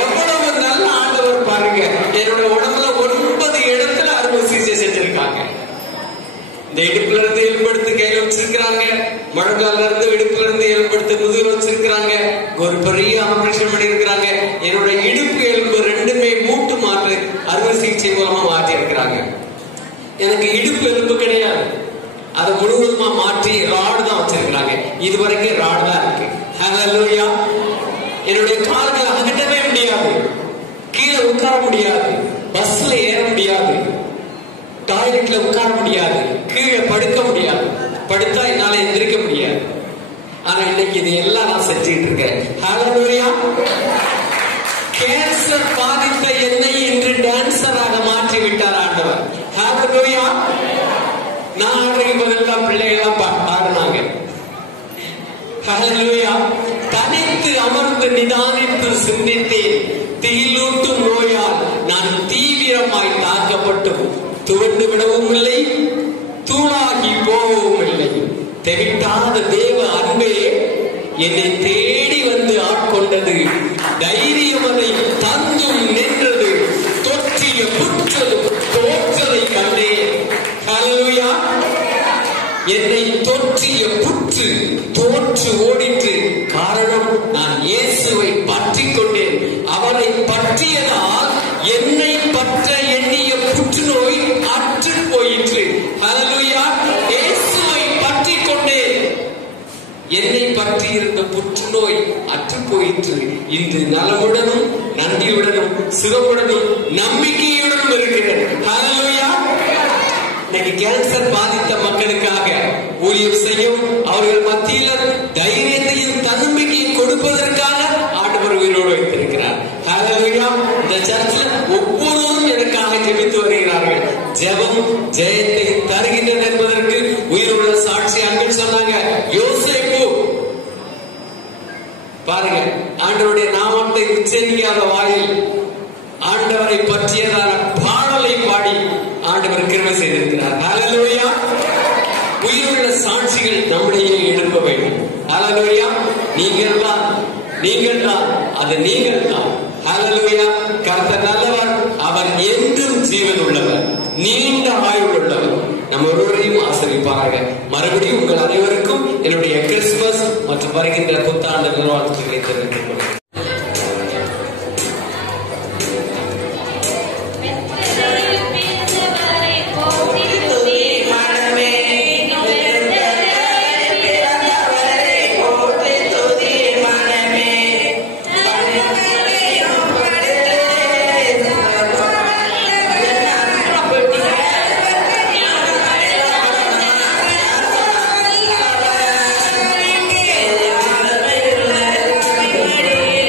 எவ்வளவு நல்ல ஆண்டவர் பாருங்க. என்னோட உடம்புல 9 இடத்துல அறுவை சிகிச்சை செஞ்சிருக்காங்க. இந்த இடுப்புல இருந்து எலும்பெடுத்து கையில வச்சிருக்கிறாங்க. முழங்கால இருந்து இடுப்புல இருந்து எலும்பெடுத்து முதுகுல வச்சிருக்கிறாங்க. ஒரு பெரிய ஆபரேஷன் பண்ணி இருக்கிறாங்க. என்னோட இடுப்பு எலும்பு 2மே மூட்டு மாற்று அறுவை சிகிச்சை மூலமா மாற்றி இருக்கிறாங்க. எனக்கு இடுப்பு எலும்பு கிடையாது. அதை முழுவதுமா மாற்றி ராடு தான் வச்சிருக்கிறாங்க. இதுவரைக்கும் ராடு தான் இருக்கு. ஹல்லேலூயா. என்னுடைய கால்களை அகட்டவே முடியாது. கீழே உட்கார முடியாது. பஸ்ல ஏற முடியாது. டாய்லெட்ல உட்கார முடியாது. கீழே படுக்க முடியாது. படுத்தா என்னால எந்திரிக்க முடியாது. ஆனா இன்னைக்கு இது எல்லாம் நான் செஞ்சுட்டு இருக்கேன். ஹல்லேலூயா. கேன்சர் பாதித்த என்னை இன்று டான்சராக மாற்றி விட்டார் ஆண்டவர். ஹல்லேலூயா. நான் ஆடுறதுக்கு பதிலா பிள்ளைகள்லாம் பாடுனாங்க. ஹல்லேலூயா. தனித்து அமர்ந்து நிதானித்து சிந்தித்தேன். திகிலூட்டும் நோயால் நான் தீவிரமாய் தாக்கப்பட்டு துவண்டு விடவும் இல்லை, தூளாகி போகவும் இல்லை. தெவிட்டாத தேவ அன்பே என்னை தேடி வந்து ஆட்கொண்டது. தைரியம் அதை தந்தும் நின்றது. தொற்றிய புற்றது தோற்றதை கண்டேன். ஹல்லேலூயா. என்னை தொற்றிய புற்று தோற்று ஓடிற்று. காரணம், நான் இயேசுவை பற்றி கொண்டேன். அவரை பற்றியதால் என்னை பற்ற எண்ணிய புற்றுநோய் அற்று போயிற்று. ஹல்லேலூயா. இயேசுவை பற்றி கொண்டேன். என்னை பற்றி இருந்த புற்றுநோய் அற்று போயிற்று. இன்று நலமுடனும் நன்றியுடனும் சுகமுடனும் நம்பிக்கையுடனும் இருக்கிறேன். ஹல்லேலூயா. இன்னைக்கு கேன்சர் பாதித்த மக்களுக்காக ஊழியம் செய்யும், அவர்கள் மத்தியில் தைரியத்தையும் தன்னம்பிக்கையும் கொடுப்பதற்காக ஆண்டவர் உயிரோடு வைத்திருக்கிறார். ஹல்லேலூயா. இந்த சர்ச்சில் ஒவ்வொருவரும் எனக்காக ஜெபித்து வருகிறார்கள். ஜெபம் ஜெயத்தை தருகின்றது என்பதற்கு உயிருள்ள சாட்சி அங்கு சொன்னாங்க. யோசேப்பு பாருங்க, ஆண்டவருடைய நாமத்தை உச்சரிக்காத வாயில் ஆண்டவரை பற்றியதான பாடலை பாடி ஆண்டவர் கிருபை செய்திருக்கிறார். ஹல்லேலூயா. உயிருள்ள சாட்சிகள் நம்முடைய எழுப்ப வேண்டும். ஹல்லேலூயா. நீங்கள் தான் அது நீங்கள் தான். ஹல்லேலூயா. கர்த்தர் நல்லவர். அவர் என்றும் ஜீவன் உள்ளவர், நீண்ட ஆயுள் உள்ளவர். நம்ம ஒருவரையும் ஆசீர்வதிப்பார்கள். மறுபடியும் உங்கள் அனைவருக்கும் என்னுடைய கிறிஸ்துமஸ் மற்றும் வருகின்ற புத்தாண்டு நல்வாழ்த்துக்களை தெரிவித்துக் கொள்கிறேன். Maria.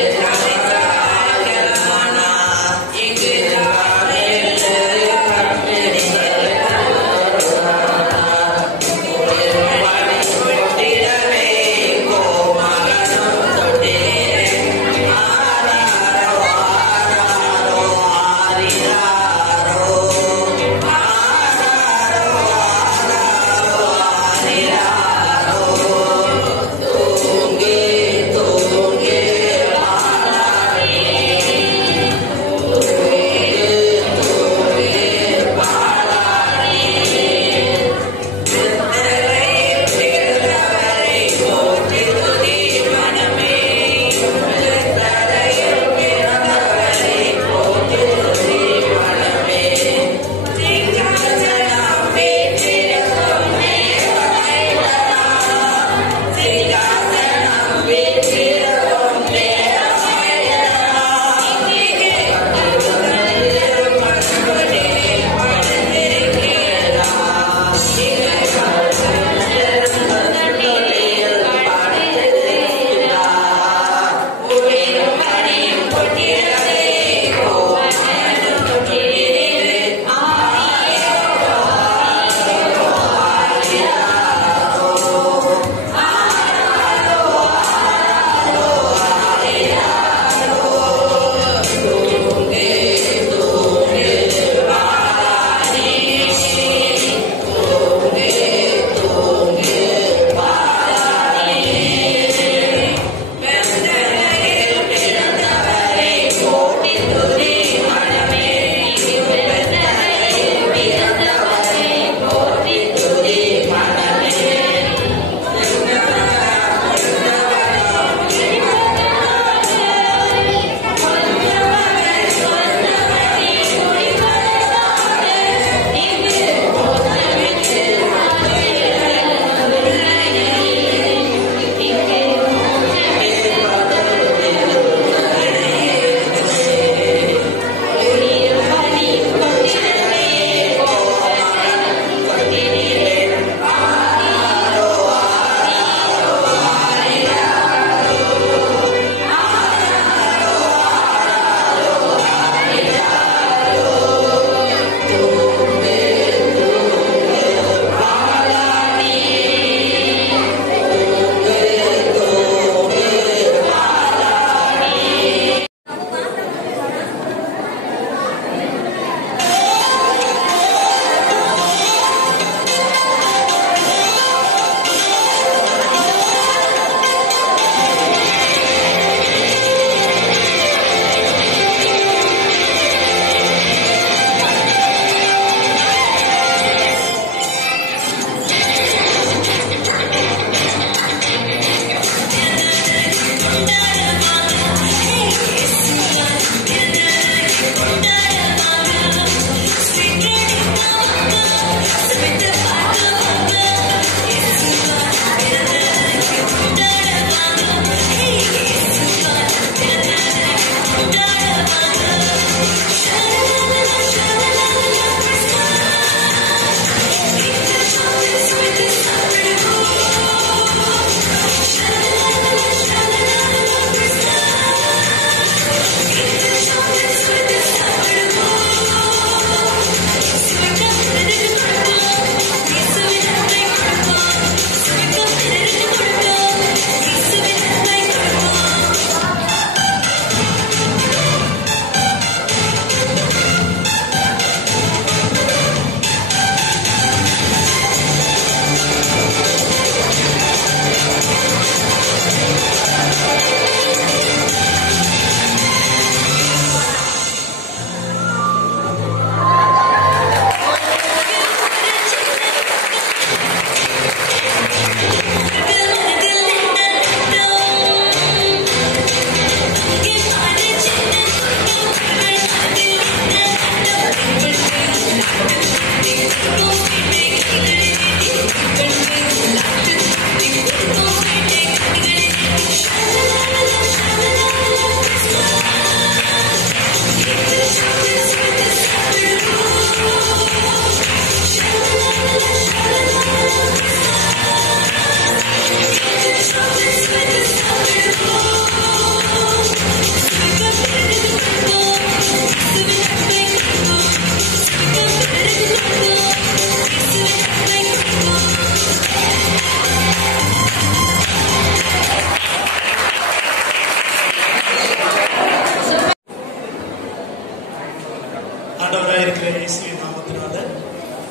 இயேசுவின் நாமத்தினால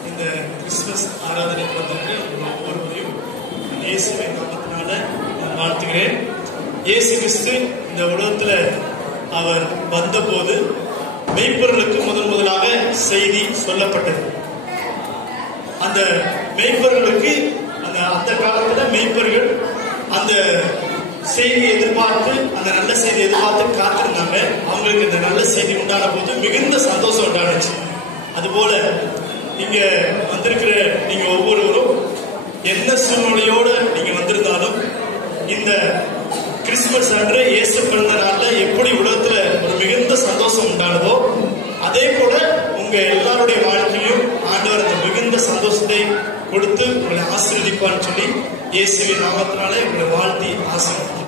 இந்த கிறிஸ்துமஸ் ஆராதனைக்கு வந்திருக்கிற ஒவ்வொருவரையும் இயேசுவின் நாமத்தினால நான் வாழ்த்துகிறேன். இயேசு கிறிஸ்து இந்த உலகத்துல அவர் வந்தபோது மெய்ப்பொருளுக்கு முதலாக செய்தி சொல்லப்பட்டது. அந்த மெய்ப்பொருளுக்கு அந்த காலத்துல மெய்ப்பொருள் அந்த செய்தி எதிர்பார்த்து, அந்த நல்ல செய்தி எதிர்பார்த்து காத்திருந்தாங்க. அவங்களுக்கு இந்த நல்ல செய்தி உண்டான போது மிகுந்த சந்தோஷம் உண்டானுச்சு. அதுபோல நீங்க வந்திருக்கிற நீங்க ஒவ்வொருவரும் என்ன சூழ்நிலையோட நீங்க வந்திருந்தாலும் இந்த கிறிஸ்துமஸ் அன்று இயேசு பிறந்த நாள்ல எப்படி உலகத்துல ஒரு மிகுந்த சந்தோஷம் உண்டானதோ அதே போல உங்க எல்லாருடைய வாழ்க்கையிலும் ஆண்டவர் அந்த மிகுந்த சந்தோஷத்தை கொடுத்து உங்களை ஆசீர்வதிப்பான்னு சொல்லி இயேசுவின் நாமத்தினாலே உங்களை வாழ்த்தி ஆசீர்வதிப்பார்.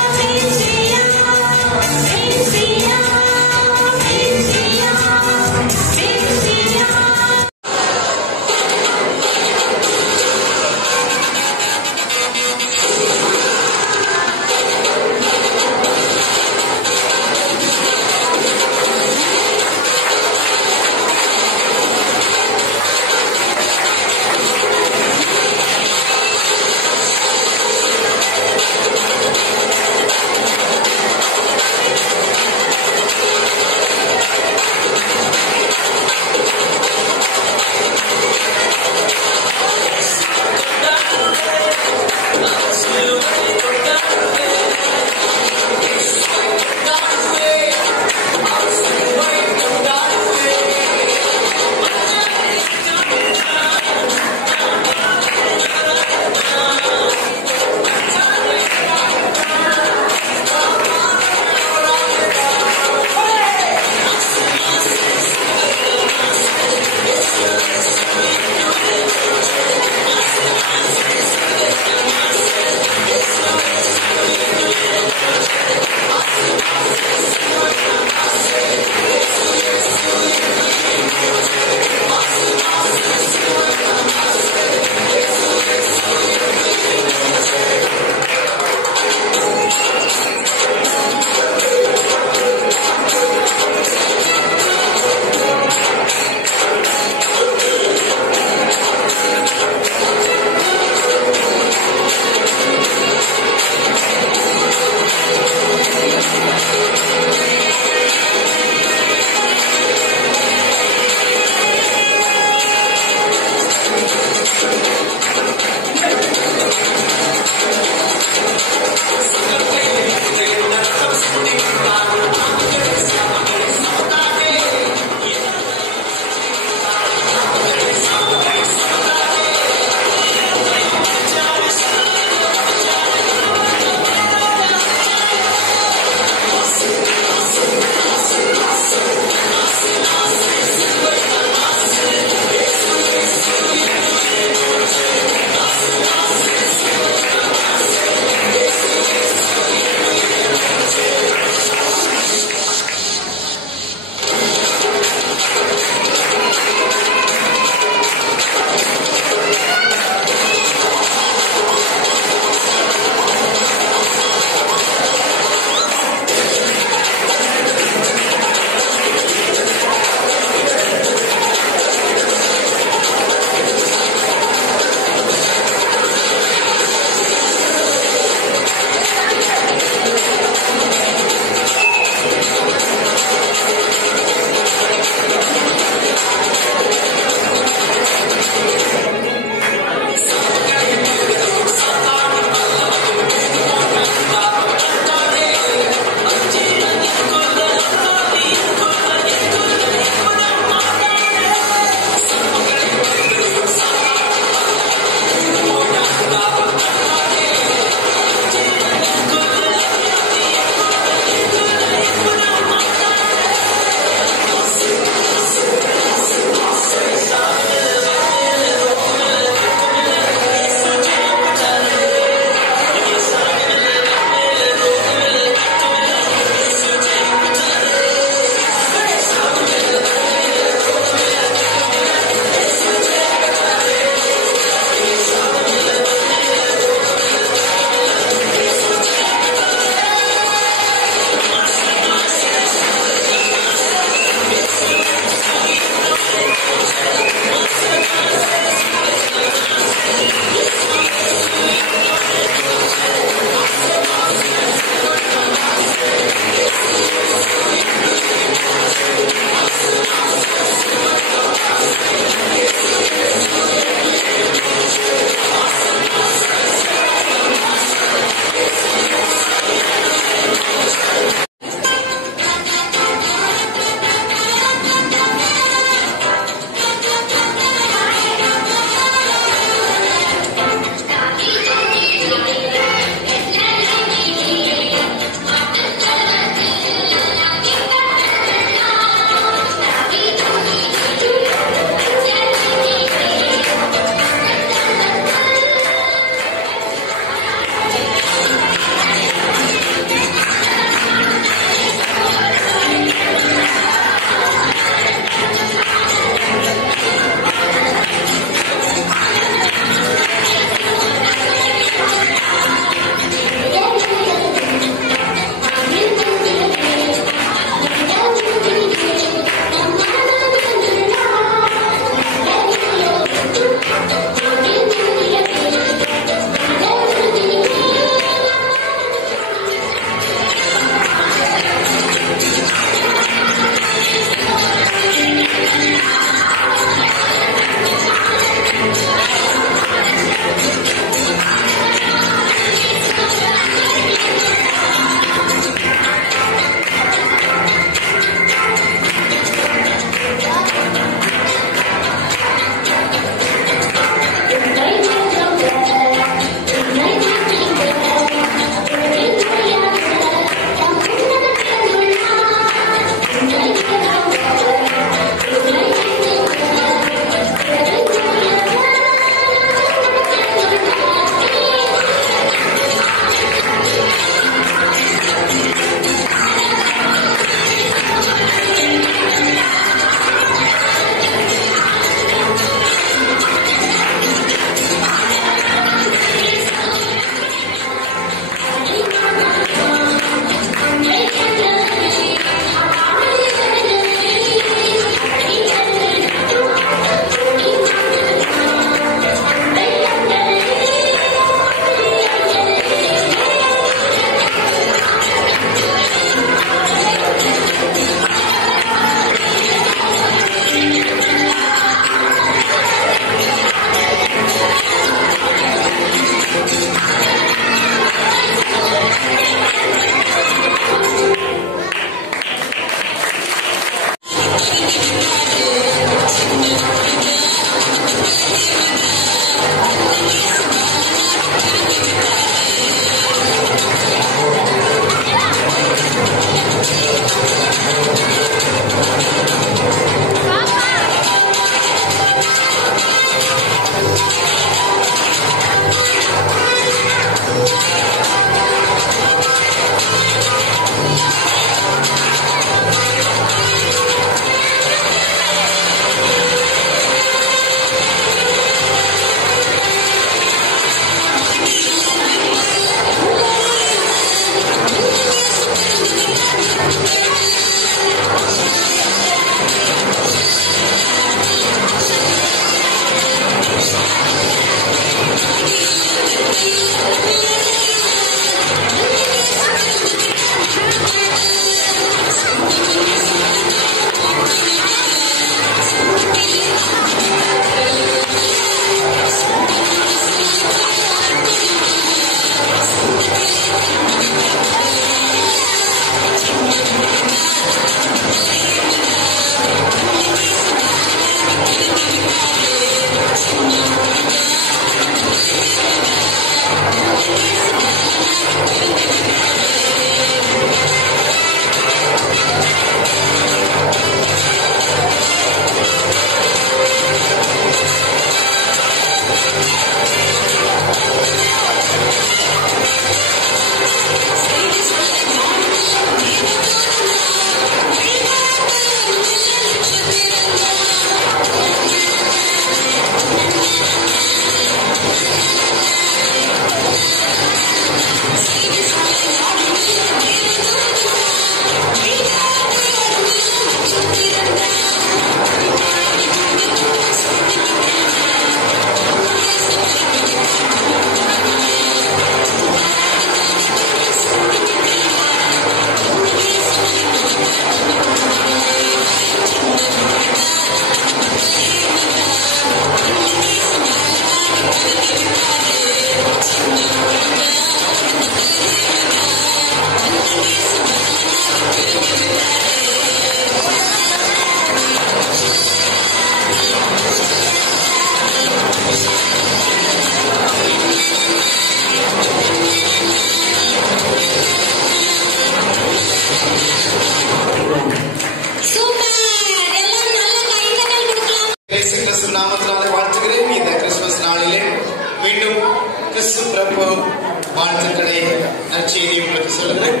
வாழ்த்து சொல்லுகிறேன்.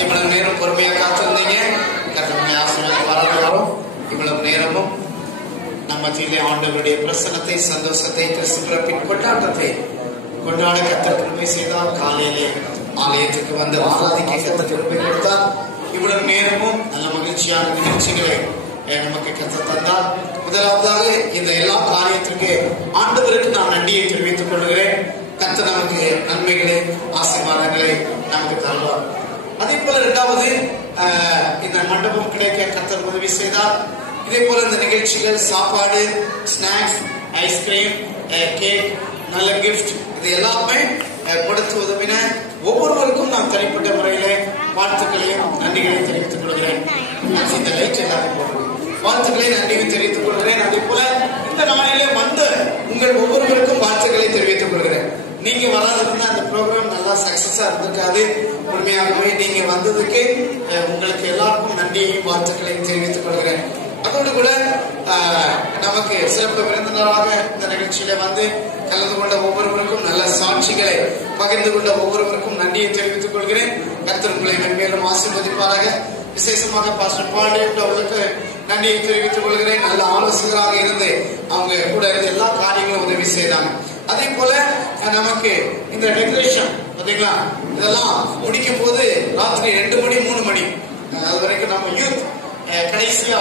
இவ்வளவு நேரம் பொறுமையாக காத்திருந்தீங்க. கர்த்தருடைய ஆசீர்வாதம் பாராட்டுகிறோம். இவ்வளவு நேரமும் நம்ம மத்தியிலே ஆண்டவருடைய பிரசன்னத்தை, சந்தோஷத்தை, கிறிஸ்து பிறப்பின் கொண்டாட்டத்தை கொண்டாட கர்த்தர் கிருபை செய்தார். காலையிலே ஆலயத்துக்கு வந்து ஆராதிக்க கர்த்தர் கிருபை கொடுத்தார். இவ்வளவு நேரமும் நல்ல மகிழ்ச்சியான நிகழ்ச்சிகளை நமக்கு கர்த்தர் தந்தார். முதலாவதாக இந்த எல்லா காரியத்திற்கு ஆண்டவருக்கு நான் நன்றியை தெரிவித்துக் கொள்கிறேன். கர்த்தர் நமக்கு நன்மைகளை, ஆசீர்வாதங்களை நமக்கு தருவார். அதே போல இரண்டாவது, இந்த மண்டபம் கிடைக்க கர்த்தர் உதவி செய்தார். இதே போல இந்த நிகழ்ச்சிகள், சாப்பாடு, ஸ்நாக்ஸ், ஐஸ்கிரீம், கேக், நல்ல கிஃப்ட், இது எல்லாமே கொடுத்து உதவின ஒவ்வொருவருக்கும் நான் தனிப்பட்ட முறையில வாழ்த்துக்களையும் நன்றிகளையும் தெரிவித்துக் கொள்கிறேன். இந்த லைட் எல்லாரும் போடுறேன். வாழ்த்துக்களை நன்றியும் தெரிவித்துக் கொள்கிறேன். அதே போல இந்த நாளிலே வந்த உங்கள் ஒவ்வொருவருக்கும் வாழ்த்துக்களை தெரிவித்துக் கொள்கிறேன். நீங்க வராதிருந்தா அந்த ப்ரோக்ராம் நல்லா சக்சஸா இருந்திருக்காது. உண்மையாகவே நீங்க வந்ததுக்கு உங்களுக்கு எல்லாருக்கும் நன்றியையும் வாழ்த்துக்களையும் தெரிவித்துக் கொள்கிறேன். அதோடு கூட நமக்கு சிறப்பு விருந்தினராக இந்த நிகழ்ச்சியில வந்து கலந்து கொண்ட ஒவ்வொருவருக்கும் நல்ல சாட்சிகளை பகிர்ந்து கொண்ட ஒவ்வொருவருக்கும் நன்றியை தெரிவித்துக் கொள்கிறேன். கர்த்தர் உங்களை மென்மேலும் ஆசீர்வதிப்பாராக. விசேஷமாக பாஸ்டர் பால் அவர்களுக்கு நன்றியை தெரிவித்துக் கொள்கிறேன். நல்ல ஆலோசகராக இருந்து அவங்க கூட இருந்து எல்லா காரியங்களும் உதவி செய்தாங்க. அதே போல நமக்கு இந்த டெக்கரேஷன் பாத்தீங்களா, இதெல்லாம் முடிக்கும் போது ராத்திரி 2 மணி 3 மணி அது வரைக்கும் நம்ம யூத் கடைசியா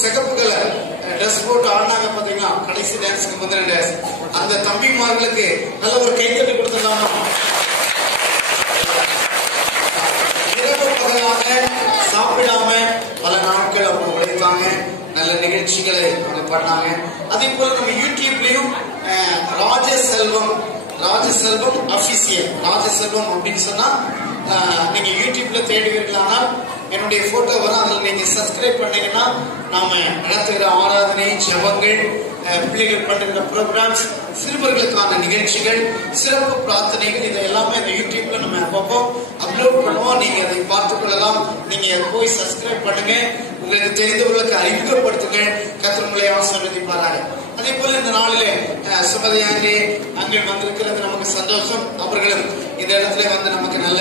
சிகப்பு கலர் ட்ரெஸ் போட்டு ஆடினாங்க பாத்தீங்களா, கடைசி டான்ஸ்க்கு முந்தின டான்ஸ். அந்த தம்பிமார்களுக்கு நல்ல ஒரு கைத்தட்டி கொடுத்துடலாமா? இரவு பகலாக சாப்பிடாம பல நாட்கள் அவங்க உழைத்தாங்க. நல்ல நிகழ்ச்சிகளை அவங்க பண்ணாங்க. அதே போல நம்ம யூடியூப்லயும் ராஜசெல்வம் அபிஷியல், ராஜசெல்வம் அப்படின்னு சொன்னா நீங்க யூடியூப்ல தேடுவீர்களானா என்னுடைய போட்டோ வரும். அதுல நீங்க சப்ஸ்கிரைப் பண்ணீங்கன்னா நாம நடத்துகிற ஆராதனை, ஜெபங்கள், பிள்ளைகள் பண்ணுகிற ப்ரோக்ராம்ஸ், சிறுவர்களுக்கான நிகழ்ச்சிகள், சிறப்பு பிரார்த்தனைகள், இது எல்லாமே இந்த யூடியூப்ல நம்ம அப்பப்போ அப்லோட் பண்ணுவோம். நீங்க அதை பார்த்துக் கொள்ளலாம். நீங்க போய் சப்ஸ்கிரைப் பண்ணுங்க. உங்களுக்கு தெரிந்தவர்களுக்கு அறிமுகப்படுத்துங்க. கர்த்தர் உங்களை ஆசீர்வதிப்பாராக. அதே போல இந்த நாளிலே சுமதியாங்கே அங்கே வந்திருக்கிறது நமக்கு சந்தோஷம். அவர்களும் இந்த இடத்துல வந்து நமக்கு நல்ல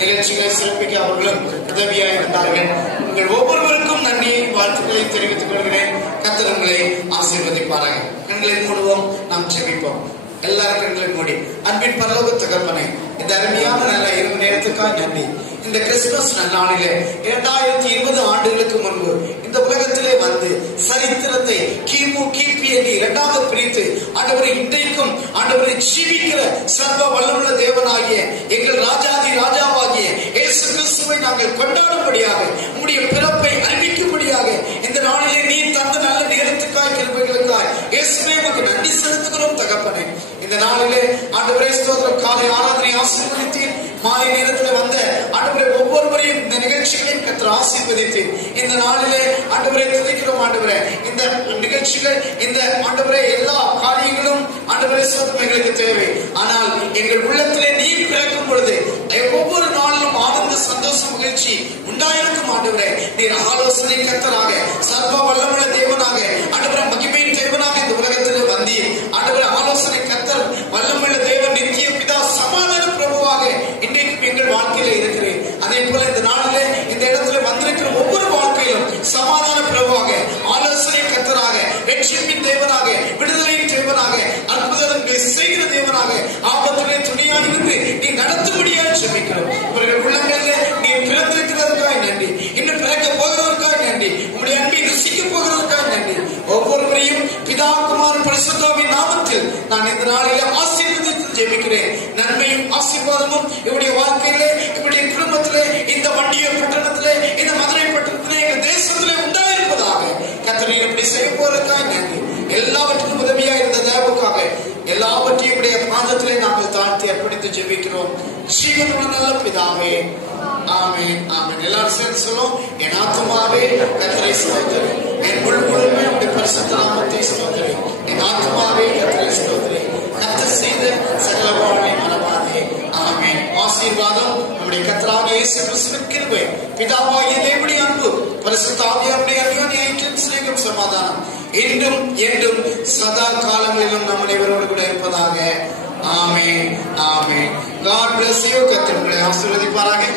நிகழ்ச்சிகளை சிறப்பிக்க அவர்களும் உதவியாக இருந்தார்கள். உங்கள் ஒவ்வொருவருக்கும் நன்றியை, வாழ்த்துக்களை தெரிவித்துக் கொள்கிறேன். கர்த்தர் உங்களை ஆசீர்வதிப்பாராக. கண்களை மூடுவோம், நாம் ஜெபிப்போம். எல்லாரும் கண்களை மூடி. அன்பின் பரலோக தகப்பனே, இந்த அருமையான நல்ல இரவு நேரத்துக்காக நன்றி. இந்த கிறிஸ்துமஸ் நன்னாளிலே 2020 ஆண்டுகளுக்கு முன்பு இந்த உலகத்திலே வந்து சரித்திரத்தை கிமு கிபி என்று இரண்டாக பிரித்து ஆண்டவரை இன்றைக்கும் ஆண்டவரை ஜீவிக்கிற சர்வ வல்லமுள்ள தேவனாகிய எங்கள் ராஜாதி ராஜாவாகிய இயேசு கிறிஸ்துவை நாங்கள் கொண்டாடும்படியாக, உம்முடைய பிறப்பை அறிவிக்கும்படியாக இந்த நாளிலே நீ தந்த நல்ல நேரத்துக்காய், கிருபைகளுக்காய் இயேசுவே உமக்கு நன்றி செலுத்துகிறோம் தகப்பனே. இந்த நாளிலே ஆண்டவரே ஸ்தோத்திரம். காலை ஆராதனை ஆசீர்வதித்தீர். மாலை நேரத்தில் வந்த ஆண்டவரே ஒவ்வொருவரையும் இந்த நிகழ்ச்சிகளையும் கர்த்தர் ஆசீர்வதித்தீர். இந்த நாளிலே ஆண்டவரே துதிக்கிறோம். ஆண்டவரே இந்த நிகழ்ச்சிகள், இந்த ஆண்டவரே எல்லா காரியங்களும் ஆண்டவரே ஸ்தோத்திரம் எங்களுக்கு தேவை. ஆனால் எங்கள் உள்ளத்திலே நீர் பிறக்கும் பொழுது ஒவ்வொரு நாளிலும் ஆனந்த, சந்தோஷம், மகிழ்ச்சி உண்டாயிருக்கும். ஆண்டவரே நீர் ஆலோசனை கர்த்தராக, சர்வ வல்லமுள்ள தேவனாக, ஆண்டவரே மகிமையின் தேவனாக இந்த உலகத்திலே வந்தீர். ஆண்டவரே ஆலோசனை கர்த்தர், வல்லமுள்ள தேவன், நித்திய பிதா, சமாதான பிரபுவாக இன்றைக்கும் எங்கள் வாழ்க்கையில இருக்கிறேன். அதே போல இந்த நாளிலே இந்த இடத்துல வந்திருக்கிற ஒவ்வொரு வாழ்க்கையிலும் சமாதான பிரபுவாக, ஆலோசனை கர்த்தராக, ரட்சிப்பின் தேவனாக, விடுதலையின் தேவனாக, அற்புதங்களை செய்கிற தேவனாக, ஆபத்திலே துணையாக இருந்து நீ நடத்தும்படியாக ஜெபிக்கிறோம். இவர்கள் உள்ளங்களிலே நீ பிறந்திருக்கிறதற்காக நன்றி. இன்னும் பிறக்க போகிறதற்காக நன்றி. உங்களுடைய அன்பை ருசிக்க போகிறதற்காக நன்றி. ஒவ்வொருவரையும் பிதா, குமாரன், பரிசுத்தாவின் நாமத்தில் நான் இந்த நாளிலே ஆசீர்வதித்து ஜெபிக்கிறேன். நன்மையும் ஆசீர்வாதமும் இவருடைய வாழ்க்கையிலே, இவருடைய குடும்பத்திலே, இந்த வண்டிய பட்டணத்திலே, இந்த மதுரை பட்டணத்திலே, எங்கள் தேசத்திலே உண்டாயிருப்பதாக. கர்த்தர் எப்படி செய்ய போறதுக்காக நன்றி. எல்லாவற்றுக்கும் உதவியா இருந்த தேவனுக்காக எல்லாவற்றையும் உடைய பாதத்திலே நாங்கள் தாழ்த்தி அர்ப்பணித்து ஜெபிக்கிறோம். ஜீவனுள்ள நல்ல பிதாவே, ஆமென், ஆமென். எல்லாரும் சேர்ந்து சொல்லும். என் ஆத்துமாவே கர்த்தரை ஸ்தோத்திரி, என் முழுமே உடைய பரிசுத்த நாமத்தை ஸ்தோத்திரி. என் ஆத்துமாவே கர்த்தரை ஸ்தோத்திரி, கர்த்தர் செய்த சகல வாழ்வை மறவாதே. ஆமென். ஆசீர்வாதம் நம்முடைய கர்த்தராகிய இயேசு கிறிஸ்துவின் கிருபை, பிதாவாகிய தேவனுடைய அன்பு, பரிசுத்த ஆவியாருடைய அந்யோன்ய ஐக்கியம், சிநேகம், சமாதானம் இன்றும் என்றும் சதா காலங்களிலும் நம் அனைவரோடு கூட இருப்பதாக. ஆமென் ஆமென். God bless you. கர்த்தர் உங்களை ஆசீர்வதிப்பாராக.